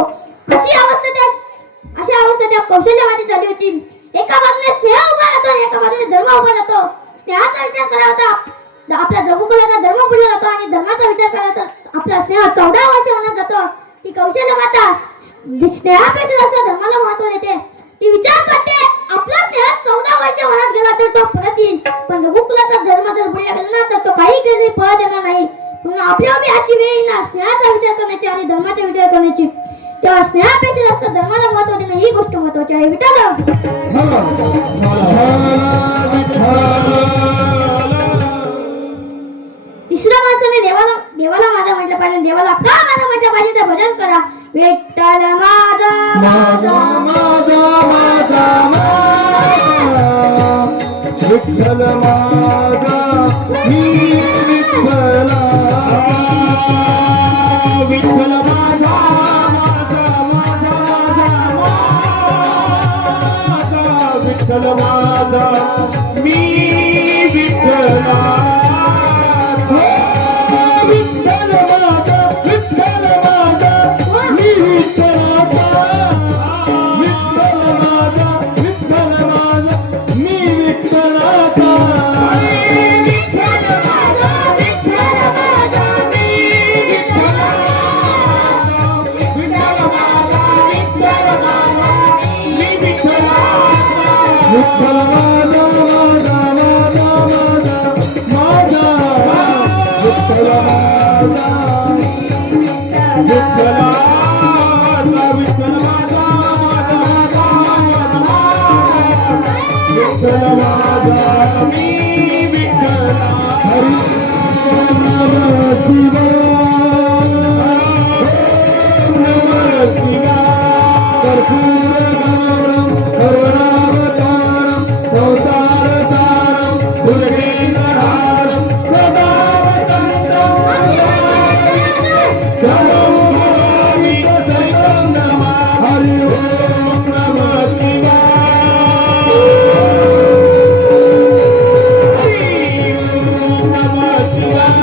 अशी अवस्था त्या कौशल्य मातेची झाली होती. एका बाजूने स्नेह उभा राहतो आणि एका बाजूने धर्म उभा राहतो. स्नेहाचा विचार करा होता आपल्या रघुकुलाचा धर्म पूजला जातो आणि धर्माचा विचार करा तर आपला स्नेह 14 वर्ष होण्यात जातो. ती कौशल्य माता स्नेहापेक्षा जास्त धर्माला महत्व देते. ती विचार करते आपला स्नेह 14 वर्ष होण्यात गेला तर तो परत येईल, पण रघुकुलाचा धर्म जर बोलला गेला ना तर तो काही कधी परत येणार नाही. म्हणून आपल्यावर बी अशी वेळ येईल ना स्नेहाचा विचार करण्याची आणि धर्माचा विचार करण्याची. तेव्हा स्नेहापेक्षा जास्त धर्माला महत्व देणं ही गोष्ट महत्वाची आहे. तिसऱ्या माणसाने देवाला माझा म्हटलं पाहिजे. देवाला का माझा म्हटलं पाहिजे तर भजन करा. विठ्ठल माझा माझा माझा माझा विठ्ठल माझा मी विठ्ठला, विठ्ठल माझा माझा माझा माझा विठ्ठल माझा मी विठ्ठला. विठ्ठल माझा, विठ्ठल माझा मी विठ्ठलाचा, विठ्ठल माझा, विठ्ठल माझा मी विठ्ठलाचा. विठ्ठल माझा, विठ्ठल माझा मी विठ्ठलाचा, विठ्ठल माझा, विठ्ठल माझा मी विठ्ठलाचा. विठ्ठल माझा माझा माझा माझा माझा विठ्ठल माझा, विठ्ठलाचा, विठ्ठल माझा विठ्ठल माझा मी विठ्ठला. हरी नमः शिवाय, नमः शिवाय. कर्पूर गौरम करुणावतारम संसारसारम भुजगेन्द्रहारम सदा वसंतम शरणं भवामि सहितं नमः. हरि ओम नमः शिवाय, हरि ओम नमः शिवाय.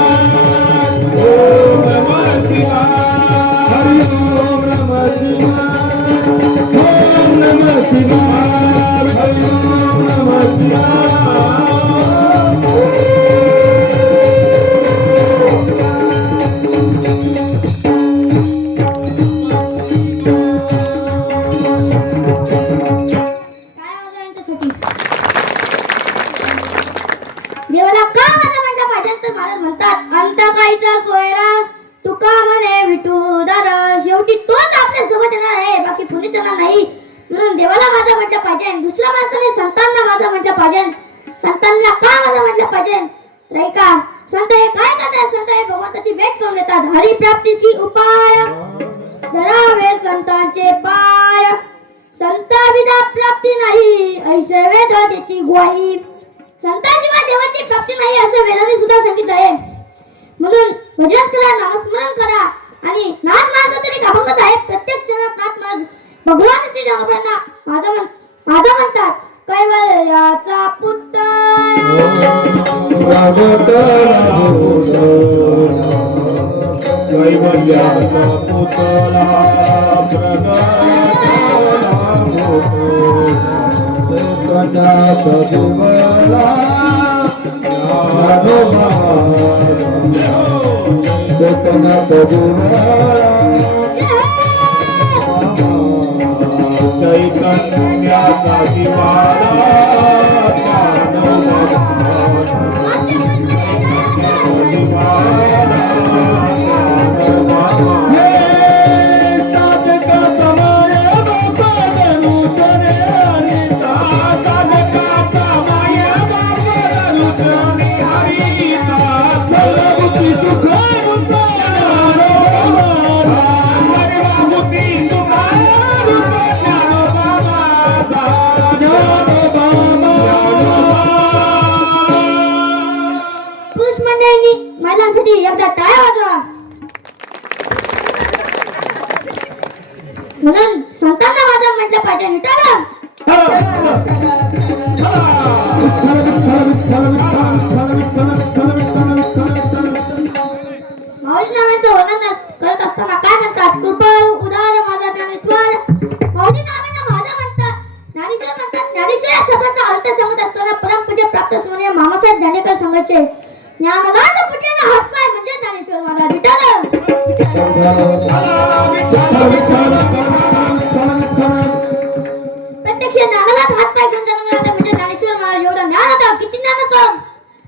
पाहिजे, दुसऱ्या माणसाने संतांना माझं म्हटलं पाहिजे, संतांना का माझं म्हटलं पाहिजे. तर ऐका, संत हे काय करतात? संत हे भगवंताची भेट करून देतात. हरी प्राप्तीची उपाय धरावे संतांचे पाय, संता विना प्राप्ती नाही ऐसे वेद देती ग्वाही. संताशिवाय देवाची प्राप्ती नाही असं वेदाने सुद्धा सांगितलं आहे. म्हणून भजन करा, नामस्मरण करा आणि नाथ माझा तरी अभंगच आहे. प्रत्येक क्षणात नाथ म्हणत भगवान श्री रामांना माझा म्हणतात. कैवल्याचा पुत्र कैवल्याचा पुतळा प्रगटावला चैतन्यात चैतन्याचा दिवाळा महिलांसाठी एकदा टाळ्या वाजवा. म्हणून संतांना माझं म्हटलं पाहिजे. विठाला माऊली नावाचं वर्णन करत असताना काय म्हणतात? कृपा उदार माझा ज्ञानेश्वर. माऊली नावानं माझा म्हणतात, ज्ञानेश्वर म्हणतात. ज्ञानेश्वर या शब्दाचा अर्थ सांगत असताना परमपूज्य प्राप्त स्मरणीय मामासाहेब दांडेकर सांगायचे, ज्ञानदान पुटलेला हातपाय म्हणजे ज्ञानेश्वर माझा. विठाला प्रत्यक्ष ज्ञानालाच हातपाय घेऊन जन्मला म्हणजे ज्ञानेश्वर मला. एवढं ज्ञान होतं. किती ज्ञान होतं?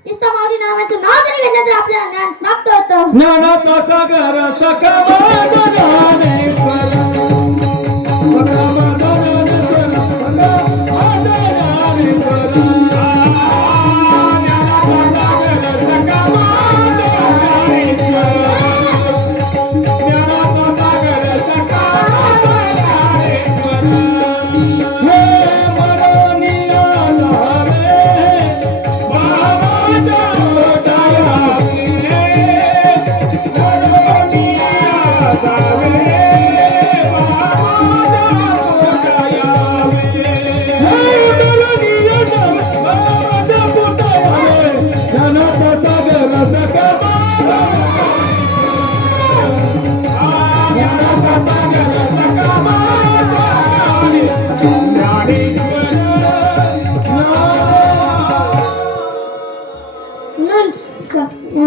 नुसतं माऊली नावाचं नाव जरी घेतलं तर आपल्याला ज्ञान प्राप्त होतं. ज्ञानाचा सागर सखा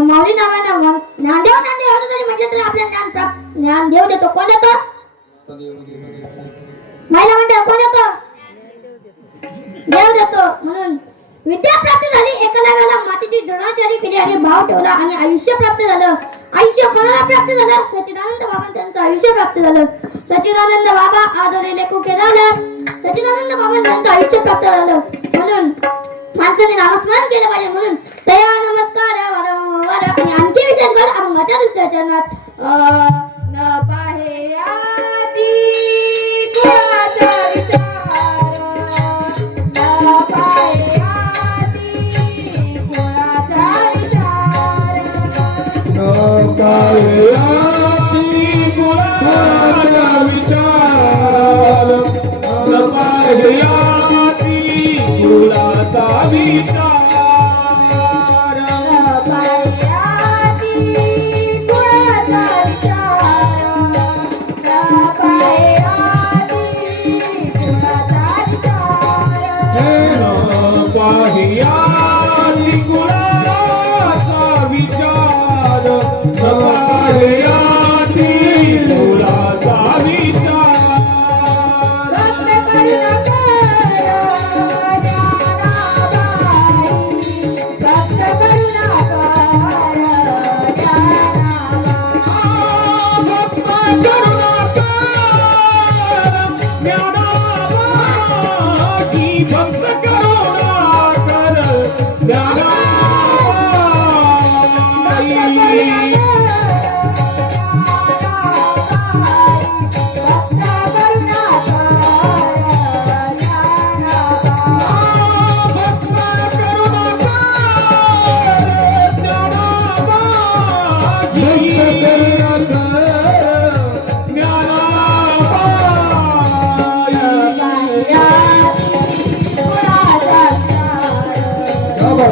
माऊली नावानं ज्ञानदेव होतं तरी म्हटलं तरी आपल्याला ज्ञान देव देतो. कोण देतो? महिला मंडळ कोण देतो? देव देतो. म्हणून विद्या प्राप्त झाली. एकलव्याला मातेची द्रोणाचार्य केली आणि भाव ठेवला आणि आयुष्य प्राप्त झालं. आयुष्य कोणाला प्राप्त झालं? सच्चिदानंद बाबा त्यांचं आयुष्य प्राप्त झालं. सच्चिदानंद बाबा आदरे लेखू झालं. सच्चिदानंद बाबा त्यांचं आयुष्य प्राप्त झालं. म्हणून माणसाने नामस्मरण केलं पाहिजे. म्हणून तया नमस्कार वारंवार आणि आणखी विशेष कर अभंगाच्या दुसऱ्या चरणात. न पाहे आधी कुळाचा विचार, न पाहे आधी कुळाचा विचार,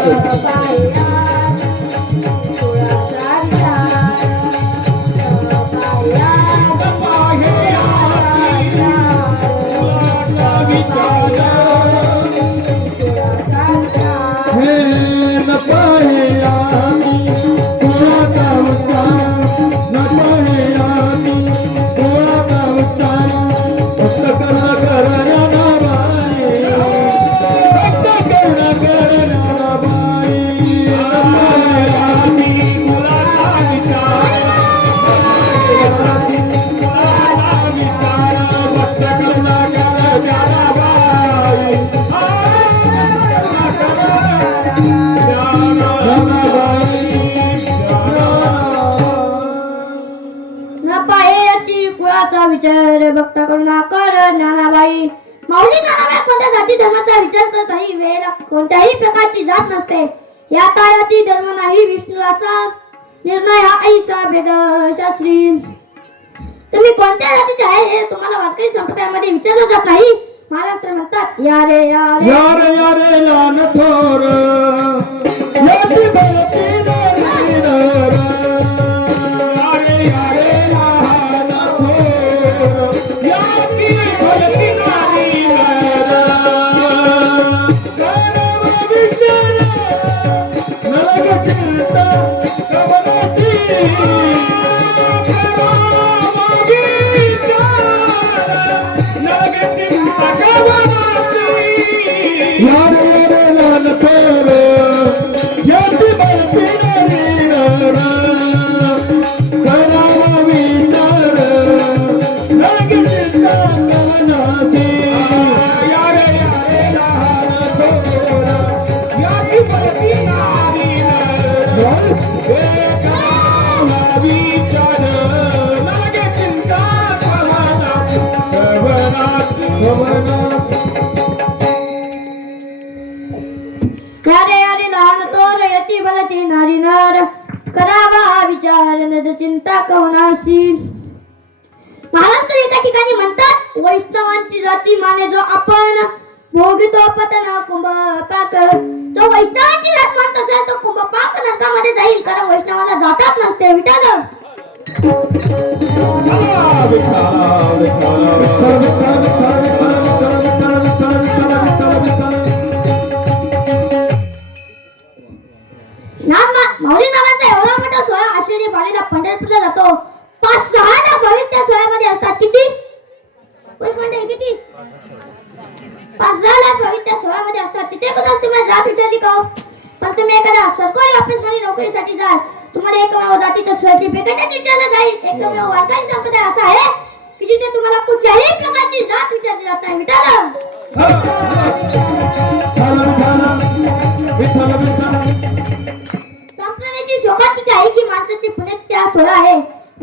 हे न पाहे आम्ही कुळाचा उच्चार न पाहे आम्ही कुळाचा उच्चार फक्त करुणा करणारा बाई फक्त करुणा करणारा बाई न पाहे आम्ही कुळाचा विचार फक्त करुणा करणारा बाई न पाहे अति कुळाचा विचार भक्त करुणा कर ज्ञानाबाई. माऊली ज्ञानाबाई कोणत्या जाती धर्माचा विचार करत नाही. वेळेला कोणत्याही प्रकारची जात नसते. या काळातील धर्म नाही विष्णू असा निर्णय हा आईचा भेद शास्त्री. तुम्ही कोणत्या जातीचे आहे हे तुम्हाला वारकरी संप्रदायामध्ये विचारलं जात नाही. महाराष्ट्र म्हणतात या रे या रे यारे यारे लान थोर याती बलती नर यारे यारे लान थोर याती बलती नारी करव विचार नरक चिंता कमलाची करव विचार नरक चिंता यारे यारे लान थोर याती बलती नारी करावा विचार नरक चिंता कमलाची यारे यारे लान थोर याती बलती नारी करावा विचार नरक चिंता कमलाची यारे यारे लहान तोर यती बलती नारी नर करावा विचार नर चिंता कवनासी. महाराष्ट्र एका ठिकाणी म्हणतात वैष्णवांची जाती माने जो आपण भोगितो पतन कुंभ पाक. जो वैष्णवांची जात म्हणत असेल तो कुंभ पाक नरकामध्ये जाईल. कारण वैष्णवाला जातात नसते. विठाल माऊली नावाचा एवढा मोठा सोहळा आषाढी वारीला पंढरपूरला जातो. 5-6 लाख भाविक त्या सोहळ्यामध्ये असतात. किती पुरुष मंडळी किती 5-6 लाख भाविक त्या सोहळ्यामध्ये असतात. तिथे कदाच तुम्हाला जात विचारली का हो? पण तुम्ही एखाद्या सरकारी ऑफिसमध्ये नोकरीसाठी जाल तुम्हाला एकमेव जातीचं सर्टिफिकेटच विचारलं जाईल. एकमेव वारकरी संप्रदाय असा आहे की जिथे तुम्हाला कुठल्याही प्रकारची जात विचारली जात नाही. संप्रदायाची शोभातिका आहे की माणसाची पुण्यतिथी हा सोहळा आहे.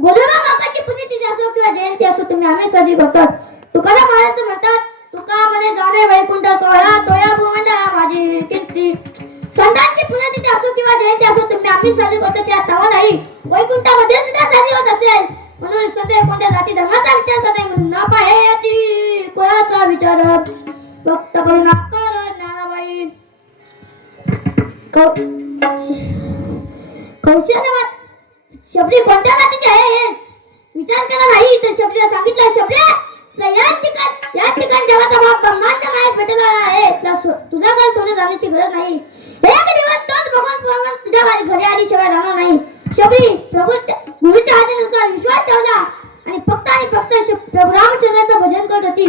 गोदोबा काकाची पुण्यतिथी असो किंवा जयंती असो तुम्ही आम्ही साजरी करतात. तुकाराम महाराज म्हणतात तुका म्हणे जाणे वैकुंठ सोहळा तोया भूमंडा माझी कीर्ती. संतांची पुण्यतिथी असो किंवा जयंती असो तुम्ही आम्ही साजरी करतो. त्या तवालाही वैकुंठामध्ये सुद्धा साजरी होत असेल. म्हणून सदैव कोणत्या जाती धर्माचा विचार करत नाही. म्हणून न पाहे अति कुळाचा विचार भक्त करुणा कर ज्ञानाबाई. कौशल्यवान शबरी कोणत्या जातीचे आहे हे विचार केला नाही तर शबरीला सांगितलं शबरी या ठिकाणी जगाचा बाप ब्रह्मांड नायक भेटला आहे. तुझ्या घर सोने जाण्याची गरज नाही. एक दिवस तोच भगवान तुझ्या घरी आली शिवाय राहणार नाही. शबरी गुरुच्या आज्ञेनुसार विश्वास ठेवला आणि फक्त प्रभू रामचंद्राचं भजन करत होती.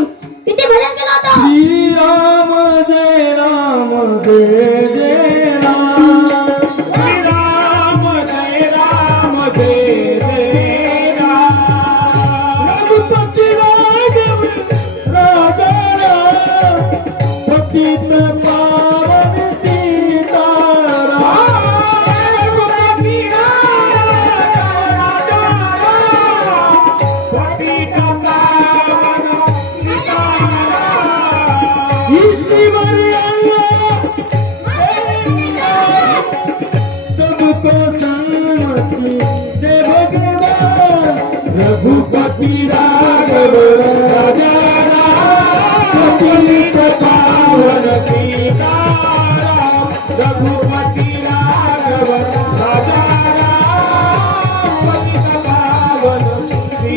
किती भजन केलं होतं. श्री राम जय राम जय जय राम श्री राम जय राम जय जय राम रघुपति राघव राजा राम पतित पावन सीताराम रघुपति राजा राम पतित पावन ईश्वर अल्लाह सबको सम्मति दे भगवान रघुपति राघव राजा राम पतित पावन सीताराम रघुपति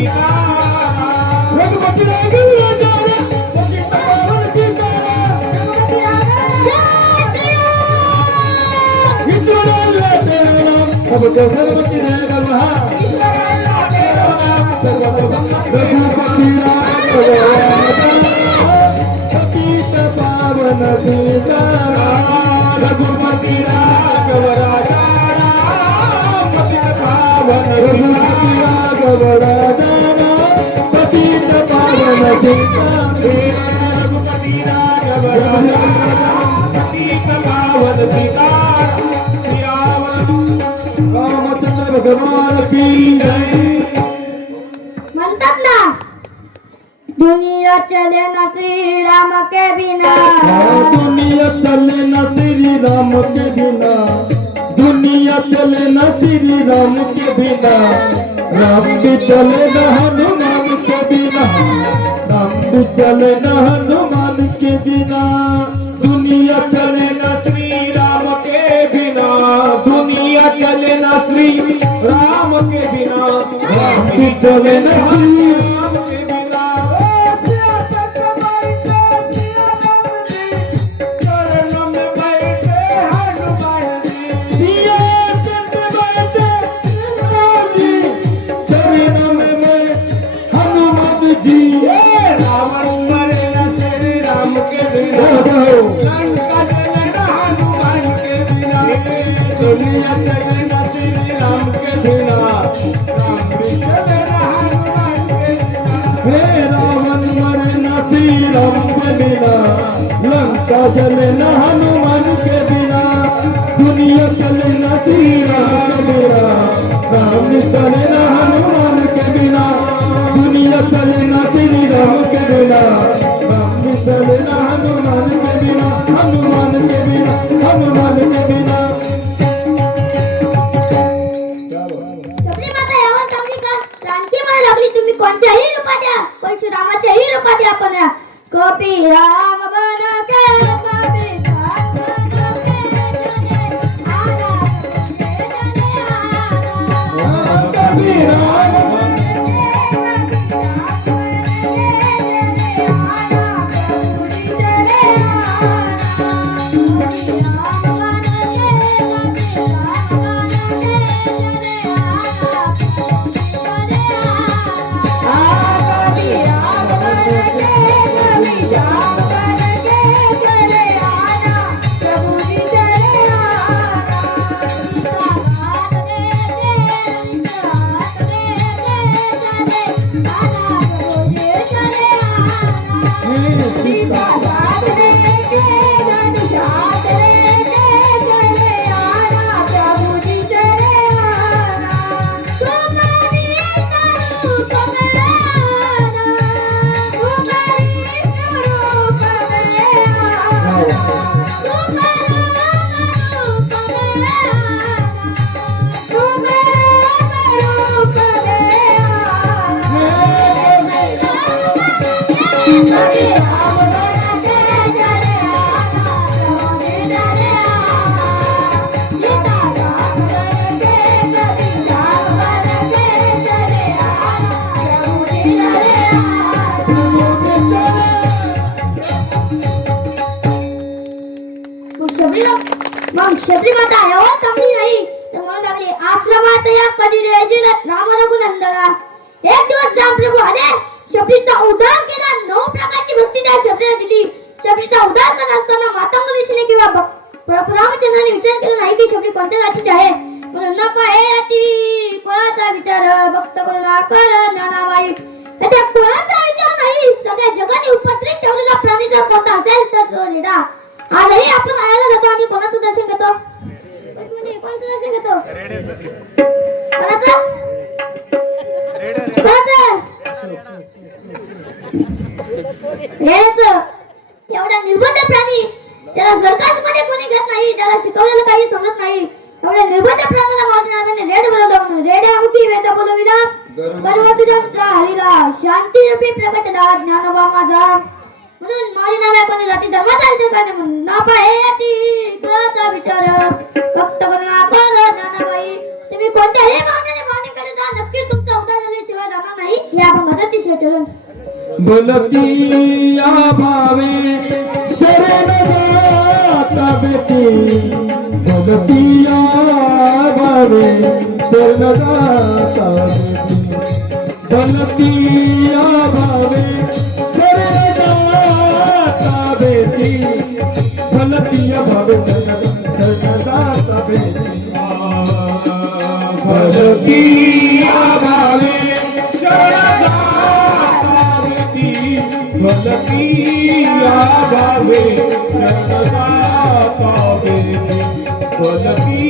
सीताराम रघुपति राघव राजा पतित पावन सीताराम ईश्वर अल्लाह तेरा नाम सबके सर्वति राघव रघुपति राघव पतित पावन सीताराम रघुपति राघव राजा पतित पावन रघुपति राघव राजा पतित पावन सीताराम रघुपति राघव राजा पतित पावन सीताराम रामचंद्र भगवान की जय म्हणतात ना दुनिया चले ना श्री राम के बिना दुनिया चले न श्री राम के बिना दुनिया चले न श्री राम के बिना राम भी चले न हनुमान के बिना राम भी चले न हनुमान के बिना दुनिया चले न श्री राम के बिना दुनिया चले न श्री राम के बिना राम भी चले न श्री राम के बिना लंका चले न हनुमान के बिना दुनिया चले न श्री राम के बिना राम चले न हनुमान के बिना दुनिया चले न श्री राम के बिना राम चले न हनुमान के बिना हनुमान के बिना हनुमान के बिना शबरी माता यावर चांगली का क्रांती म्हणू लागली तुम्ही कोणत्याही रूपात या परशुरामाच्याही रूपात या पण या कपी राम बन के कपी राम बन के चले आरा चले आरा कभी राम मग शबरी माता यावर चांगली नाही तर म्हणू लागली आश्रमात या कधी रेशील राम रघुनंदना एक दिवस राम प्रभू आले शबरीचा उद्धार केला 9 प्रकारची भक्ती त्या शबरीला दिली शबरीचा उद्धार करत असताना मातंग ऋषीने किंवा रामचंद्राने विचार केला नाही की शबरी कोणत्या जातीची आहे म्हणून न पाहे कोणाचा विचार भक्त करुणा कर ज्ञानाबाई त्या कोणाचा विचार नाही सगळ्या जगाने उपद्रवित ठेवलेला प्राणी जर कोणता असेल तर तो रेडा आजही आपण आयला जातो आणि कोणाचं दर्शन घेतो कोणाचं दर्शन घेतो कोणाचं एवढा निर्बंध प्राणी त्याला सर्कस मध्ये कोणी घेत नाही त्याला शिकवलेलं काही समजत नाही एवढ्या निर्बंध प्राण्याला माझ्या रेड बोलवलं म्हणून रेड्यामुखी वेद बोलविला गर्व तुझ्यांचा हरिला शांती रूपी प्रकट झाला ज्ञानोबा माझा म्हणून माझे नाव आहे कोणी जाती धर्माचा विचार करणे म्हणून ना पाहे कुळाचा विचार भक्त करुणा कर ज्ञानाबाई तुम्ही कोणत्याही भावनेने मागणीकडे जा नक्की तुमचा उद्धार झाल्याशिवाय जाणार नाही हे अभंगाचं तिसरं चरण. बोलती भावे शरण जाता बेटी बोलती भावे शरण जाता बेटी बोलती भावे शरण जाता बेटी बोलती भावे शरण जाता बेटी बोलती भावे शरण जाता बेटी बोलती भावे शरण जाता बेटी बोलती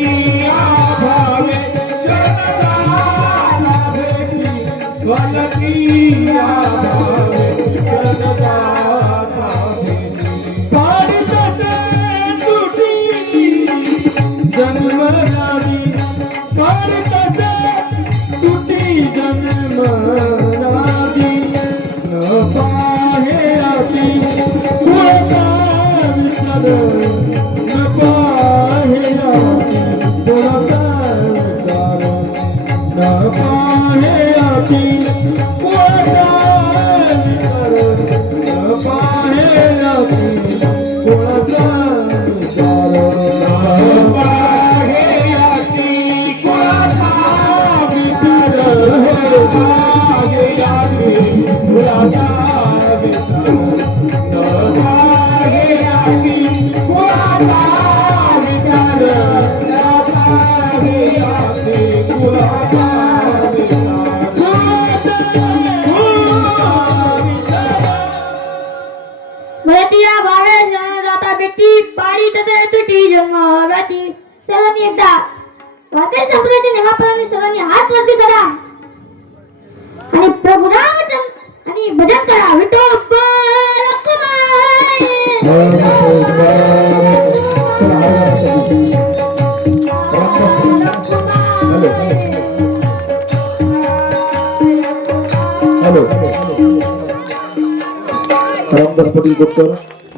भावे शरण जाता बेटी बोलती भावे शरण जाता बेटी पारी तसे तुटी जन्म राणी पारी तसे तुटी जन्म राणी न पाहे आती कुळता विचार न पाहे आती कुळता विचार न पाहे आती कुळता विचार न पाहे आती कुळता विचार न पाहे आती कुळता विचार पाहे आती कुळता विचार न पाहे आती कुळता विचार न पाहे आती कुळता बोलती भावे शरण जाता बेटी पारी तसे तुटी जन्म राती. सर्वांनी एकदा भारतीय संप्रदायाच्या नियमाप्रमाणे सर्वांनी हात वरती करा आणि प्रभू रामचंद्र आणि भजन करा. विठोबा रखुमाई हॅलो रामदास पाटील कोटकर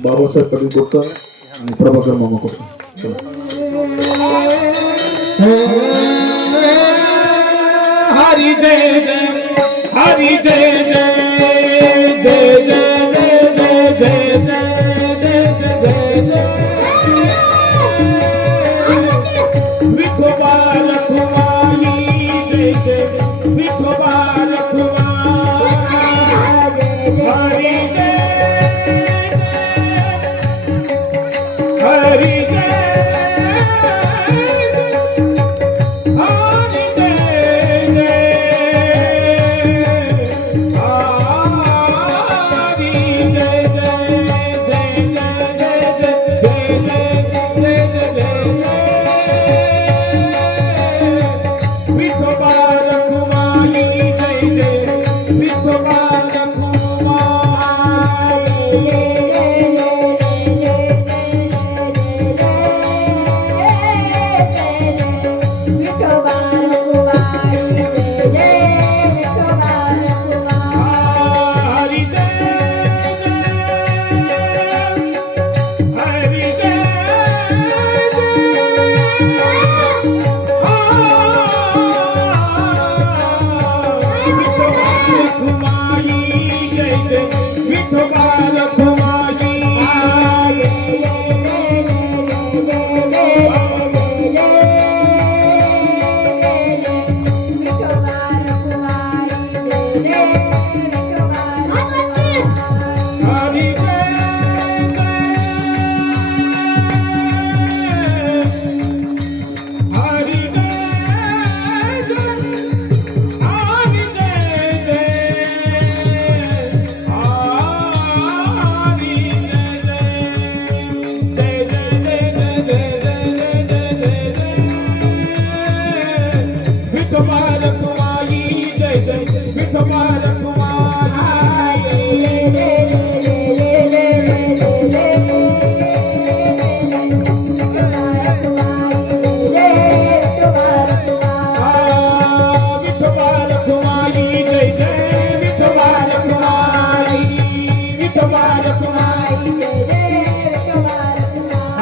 बाबासाहेब पाटील कोटकर आणि प्रभाकर मामा कोटकर. हरी जय जय हरी जय जय जय जय जय जय जय जय जय जय विठोबा रखुमाई जय जय विठोबा रखुमाई हरी जय हरी जय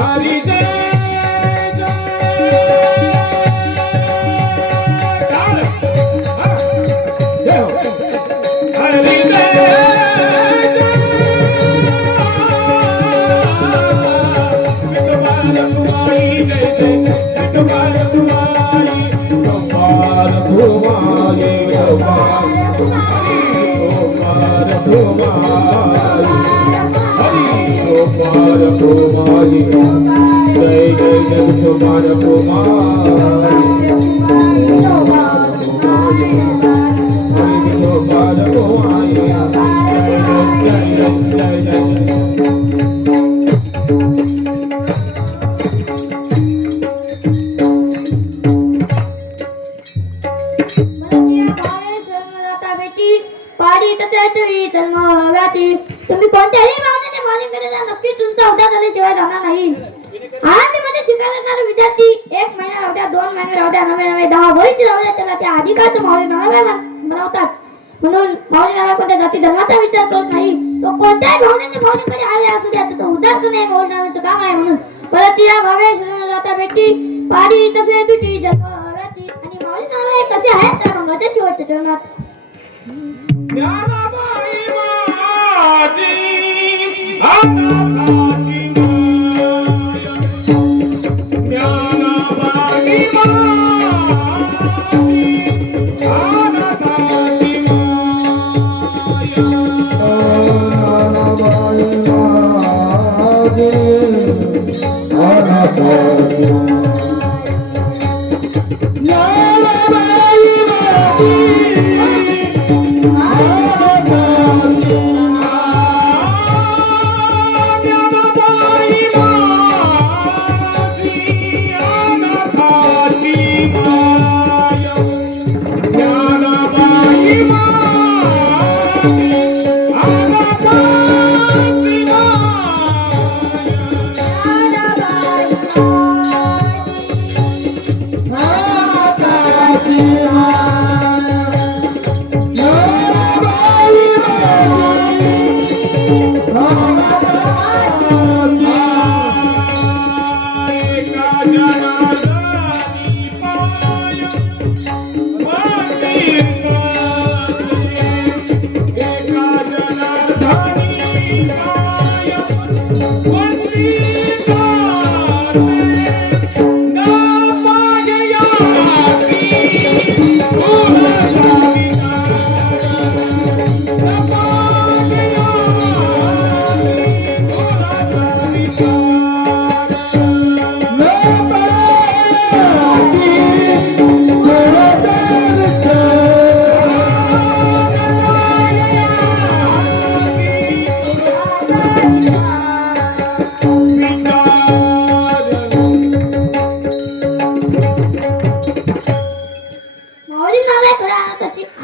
हरी जय गोपाल कुमारी जय जय जय गोपाल कुमारी गोपाल कुमारी जय जय जय जय पाडी तसेच जन्म व्याती तुम्ही कोणत्याही भावनेने मालिकेने नक्की तुमचा उद्या झाल्याशिवाय राहणार नाही. आनंदीमध्ये शिकायला येणारे विद्यार्थी 1 महिना राहू द्या, 2 महिने राहू द्या, नवे नवे 10 वर्ष राहू द्या, त्याला त्या अधिकाचं माऊली नवे बनवतात. म्हणून माऊली नव्या कोणत्या जाती धर्माचा विचार करत नाही. तो कोणत्याही भावनेने माऊलीकडे आले असू द्या, त्याचं उद्धार करणे माऊली नावाचं काम आहे. म्हणून परत या भावे शरण जाता भेटी पाडी तसे तुटी जन्म व्याती आणि माऊली नावे कसे आहेत त्या मंगळाच्या शेवटच्या चरणात. ज्ञानाबाई माझी अनाथाची माया ज्ञानाबाई माझी अनाथाची माया ज्ञानाबाई माझी अनाथाची ज्ञानाबाई माझी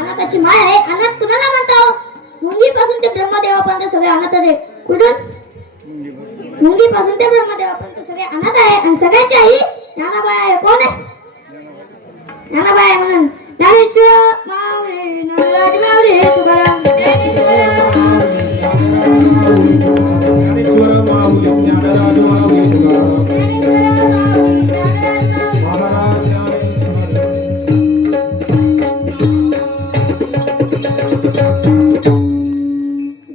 अनाथाची माय आहे. अनाथ कुणाला म्हणतो? मुंगीपासून ते ब्रह्मदेवापर्यंत सगळे अनाथच आहेत. कुठून? मुंगीपासून ते ब्रह्मदेवापर्यंत सगळे अनाथ आहे. आणि सगळ्यांची आई ज्ञानाबाई आहे. कोण आहे? ज्ञानाबाई आहे. म्हणून ज्ञानेश्वर माऊली नवराज माऊली तुकाराम ज्ञानेश्वर माऊली ज्ञानराज माऊली तुकाराम महाराज ज्ञानेश्वर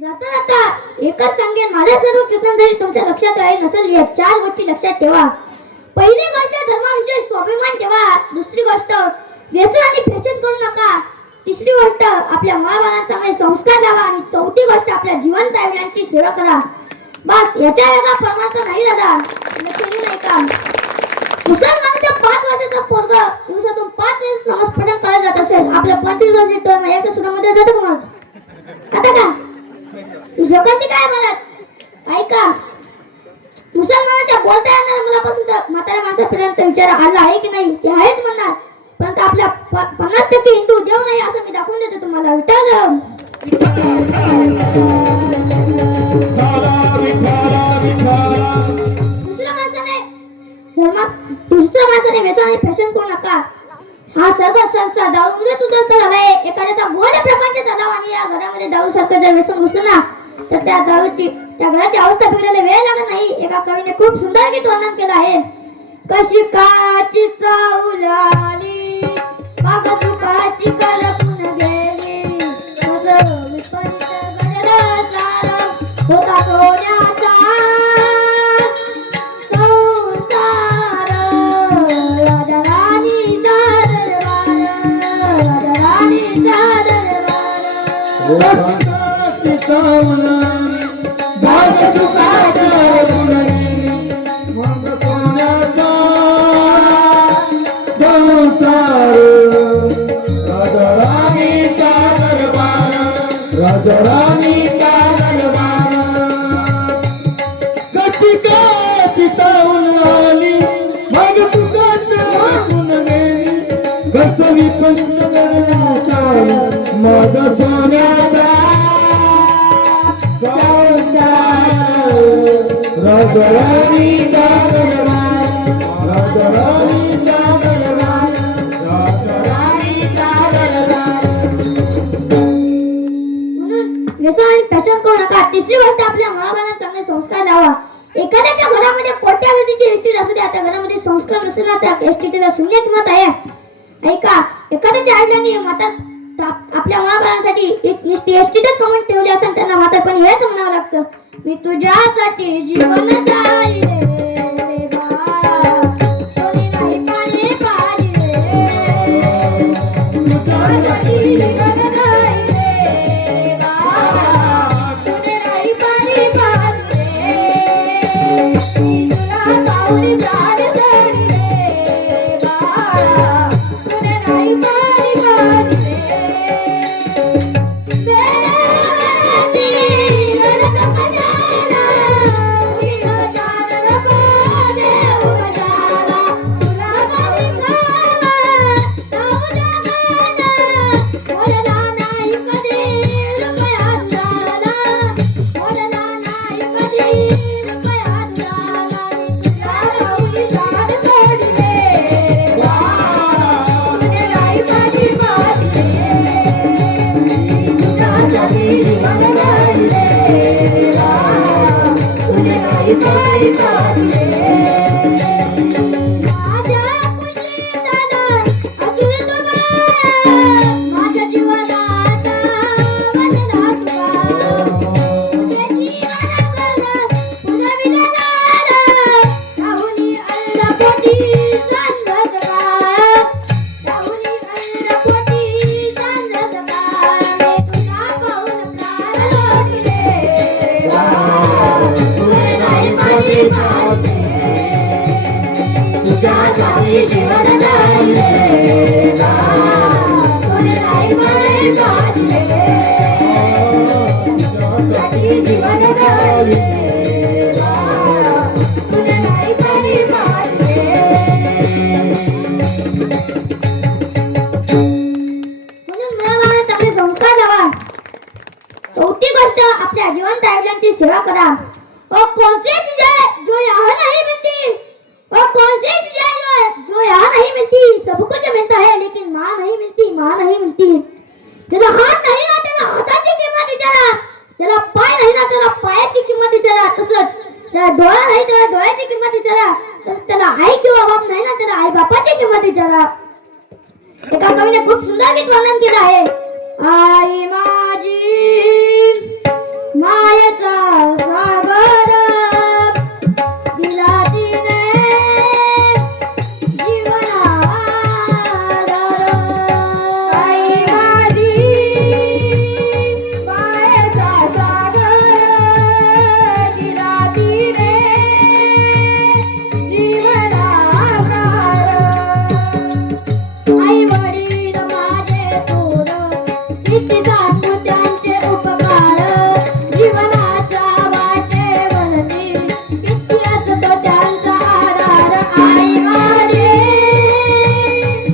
जाता जाता एकच सांगेन, माझ्या सर्व कीर्तन जरी तुमच्या लक्षात राहील नसेल या 4 गोष्टी लक्षात ठेवा. पहिली गोष्ट धर्माविषयी स्वाभिमान ठेवा. दुसरी गोष्ट व्यसन आणि फॅशन करू नका. तिसरी गोष्ट आपल्या मुलाबाळांना चांगले संस्कार द्यावा. आणि चौथी गोष्ट आपल्या जिवंत आईवडिलांची सेवा करा. बस याच्या वेगळा परमार्थ नाही दादा. लक्षात नाही का? मुसलमानाच्या 5 वर्षाचा पोरगा दिवसातून 5 वेळेस नमाज पठण करायला जात असेल, आपल्या 35 वर्षाची टोम एका सुरामध्ये जातं का माणूस? आता का जगती काय म्हणत ऐका. मुसलमानाच्या बोलता येणाऱ्या मुलापासून तर म्हाताऱ्या माणसापर्यंत विचार आला आहे की नाही ते आहेच म्हणणार. परंतु आपल्या 50% हिंदू देव नाही असं मी दाखवून देतो तुम्हाला. दुसऱ्या माणसाने व्यसन आणि फॅशन करू नका. हा सर्व संसार दारूमुळेच उद्ध्वस्त झालाय. एखाद्याचा मोठ्या प्रपंच झाला आणि या घरामध्ये दारू सारखं जर व्यसन घुसलं ना तर त्या घराची अवस्था बिघडायला वेळ लागत नाही. एका कवीने खूप सुंदर गीत वर्णन केलं आहे. कशी काची चावलाली माग सुखाची कलपून गेली विपरीत घडलं सारं होता सोन्याचा संसार. राजा राणीचा दरबार, राजा राणीचा दरबार. चितावणारी भाग सुखाच्या गुणगिनी मग कोणाचा संसार राजा राणीचा दरबार राजा राणीचा दरबार कशी काय चितावून आली मग तुकात वाकून गेली कसवी पंचगणाचा माझा सोन्याचा संसार राजा राणीचा दरबार राजा राणीचा दरबार राजा राणीचा दरबार म्हणून व्यसन आणि फॅशन करू नका. तिसरी गोष्ट आपल्या मुलाबाळांना चांगले संस्कार लावा. एखाद्याच्या घरामध्ये कोट्यावधीची एस्टेट असू द्या त्या घरामध्ये संस्कार नसेल ना त्या एस्टेटीला शून्य किंमत आहे. ऐका एखाद्याच्या आईलांनी माता आपल्या मुलाबाळांसाठी नुसती एस्टेटच कमवून ठेवली असेल त्यांना म्हातारपणी हेच म्हणावं लागतं मी तुझ्यासाठी जीवन जाईल रे बाळा कोणी नाही पाणी पाहिजे तुझ्यासाठी जीवन जाईल रे बाळा कोणी नाही पाणी पाहिजे मी तुला पाहुणी प्राण सोडले रे बाळा कोणी नाही पाणी पाहिजे चौथी गोष्ट आपल्या जिवंत आईवडिलांची सेवा करा. और कौन सी चीजें जो यहाँ नहीं मिलती और कौन सी चीजें जो यहाँ नहीं मिलती सब कुछ मिलता है लेकिन माँ नहीं मिलती माँ नहीं मिलती. ज्याला हात नाही ना त्याला हाताची किंमत विचारा ज्याला पाय नाही ना त्याला पायाची किंमत विचारा तसंच ज्याला डोळा नाही त्याला डोळ्याची किंमत विचारा तसंच त्याला आई किंवा बाप नाही ना त्याला आई बापाची किंमत विचारा. एका कवीने खूप सुंदर गीत वर्णन केलं आहे. आई माझी मायेचा सागर दिला तिने जीवनाधार. आई माझी मायेचा सागर दिला तिने जीवनाधार. आई वडील माझे थोर किती सांगू त्यांचे उपकार जीवनाच्या वाटेवरती किती असतो त्यांचा आधार. आई माझी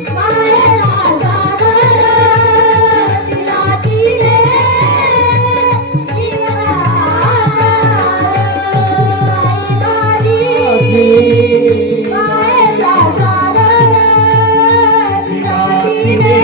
मायेचा सागर दिला तिने जीवनाधार. आई माझी मायेचा सागर दिला तिने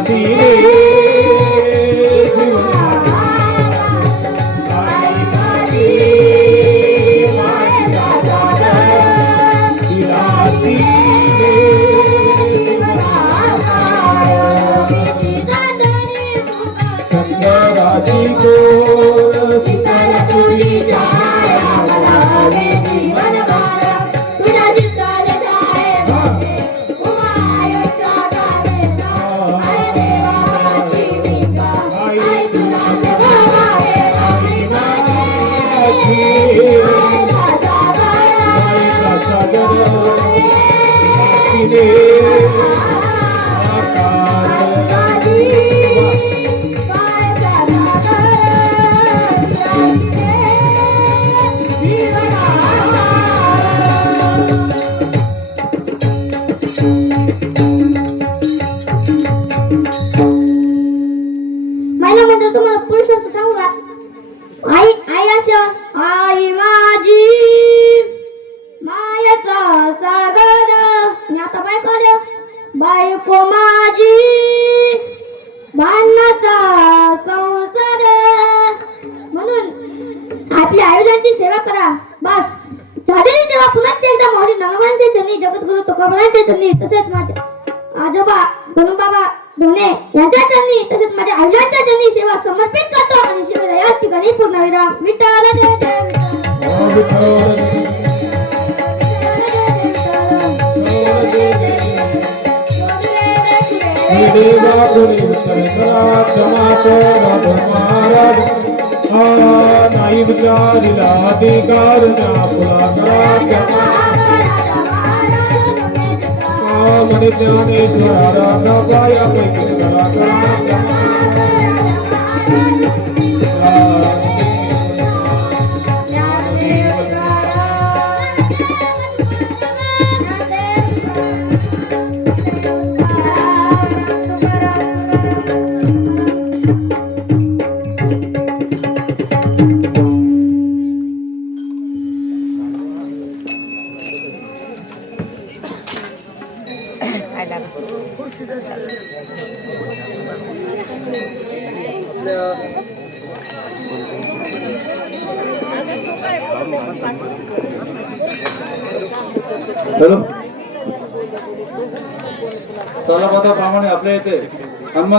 दिले जीवन आईला दिले मायेचा सागर तिला दिले सुंदराची गोड शीतल तुझी छाया मला हवे जीवनभर तुझ्या शीतल छायेमध्ये उभा आयुष्य घालेला आई देवाची भिका आई तुलाच गमावे आई माझी आईचा सागर तिने महिला मंडळ तुम्हाला पुरुषांचं सांगू का आई आई असल्यावर आई माझी मायाचा सागर आणि आता बायको आल्या बायको माझी भांडणाचा संसार म्हणून आपल्या आयुधांची सेवा करा बस झालेली सेवा पुन्हा एकदा माऊली नागवांच्या चरणी जगद्गुरु तुकोबांच्या चरणी तसेच माझ्या आजोबा गणूबाबा धोने यांच्या चरणी तसेच माझ्या आईच्या चरणी सेवा समर्पित करतो आणि सेवेला या ठिकाणी पूर्णविराम विठ्ठल जय जय नाही विचारिला अधिकार म्हणे ज्ञानेश्वरा नवाया पैकी हॅलो सालाबादाप्रमाणे आपल्या इथे हनुमान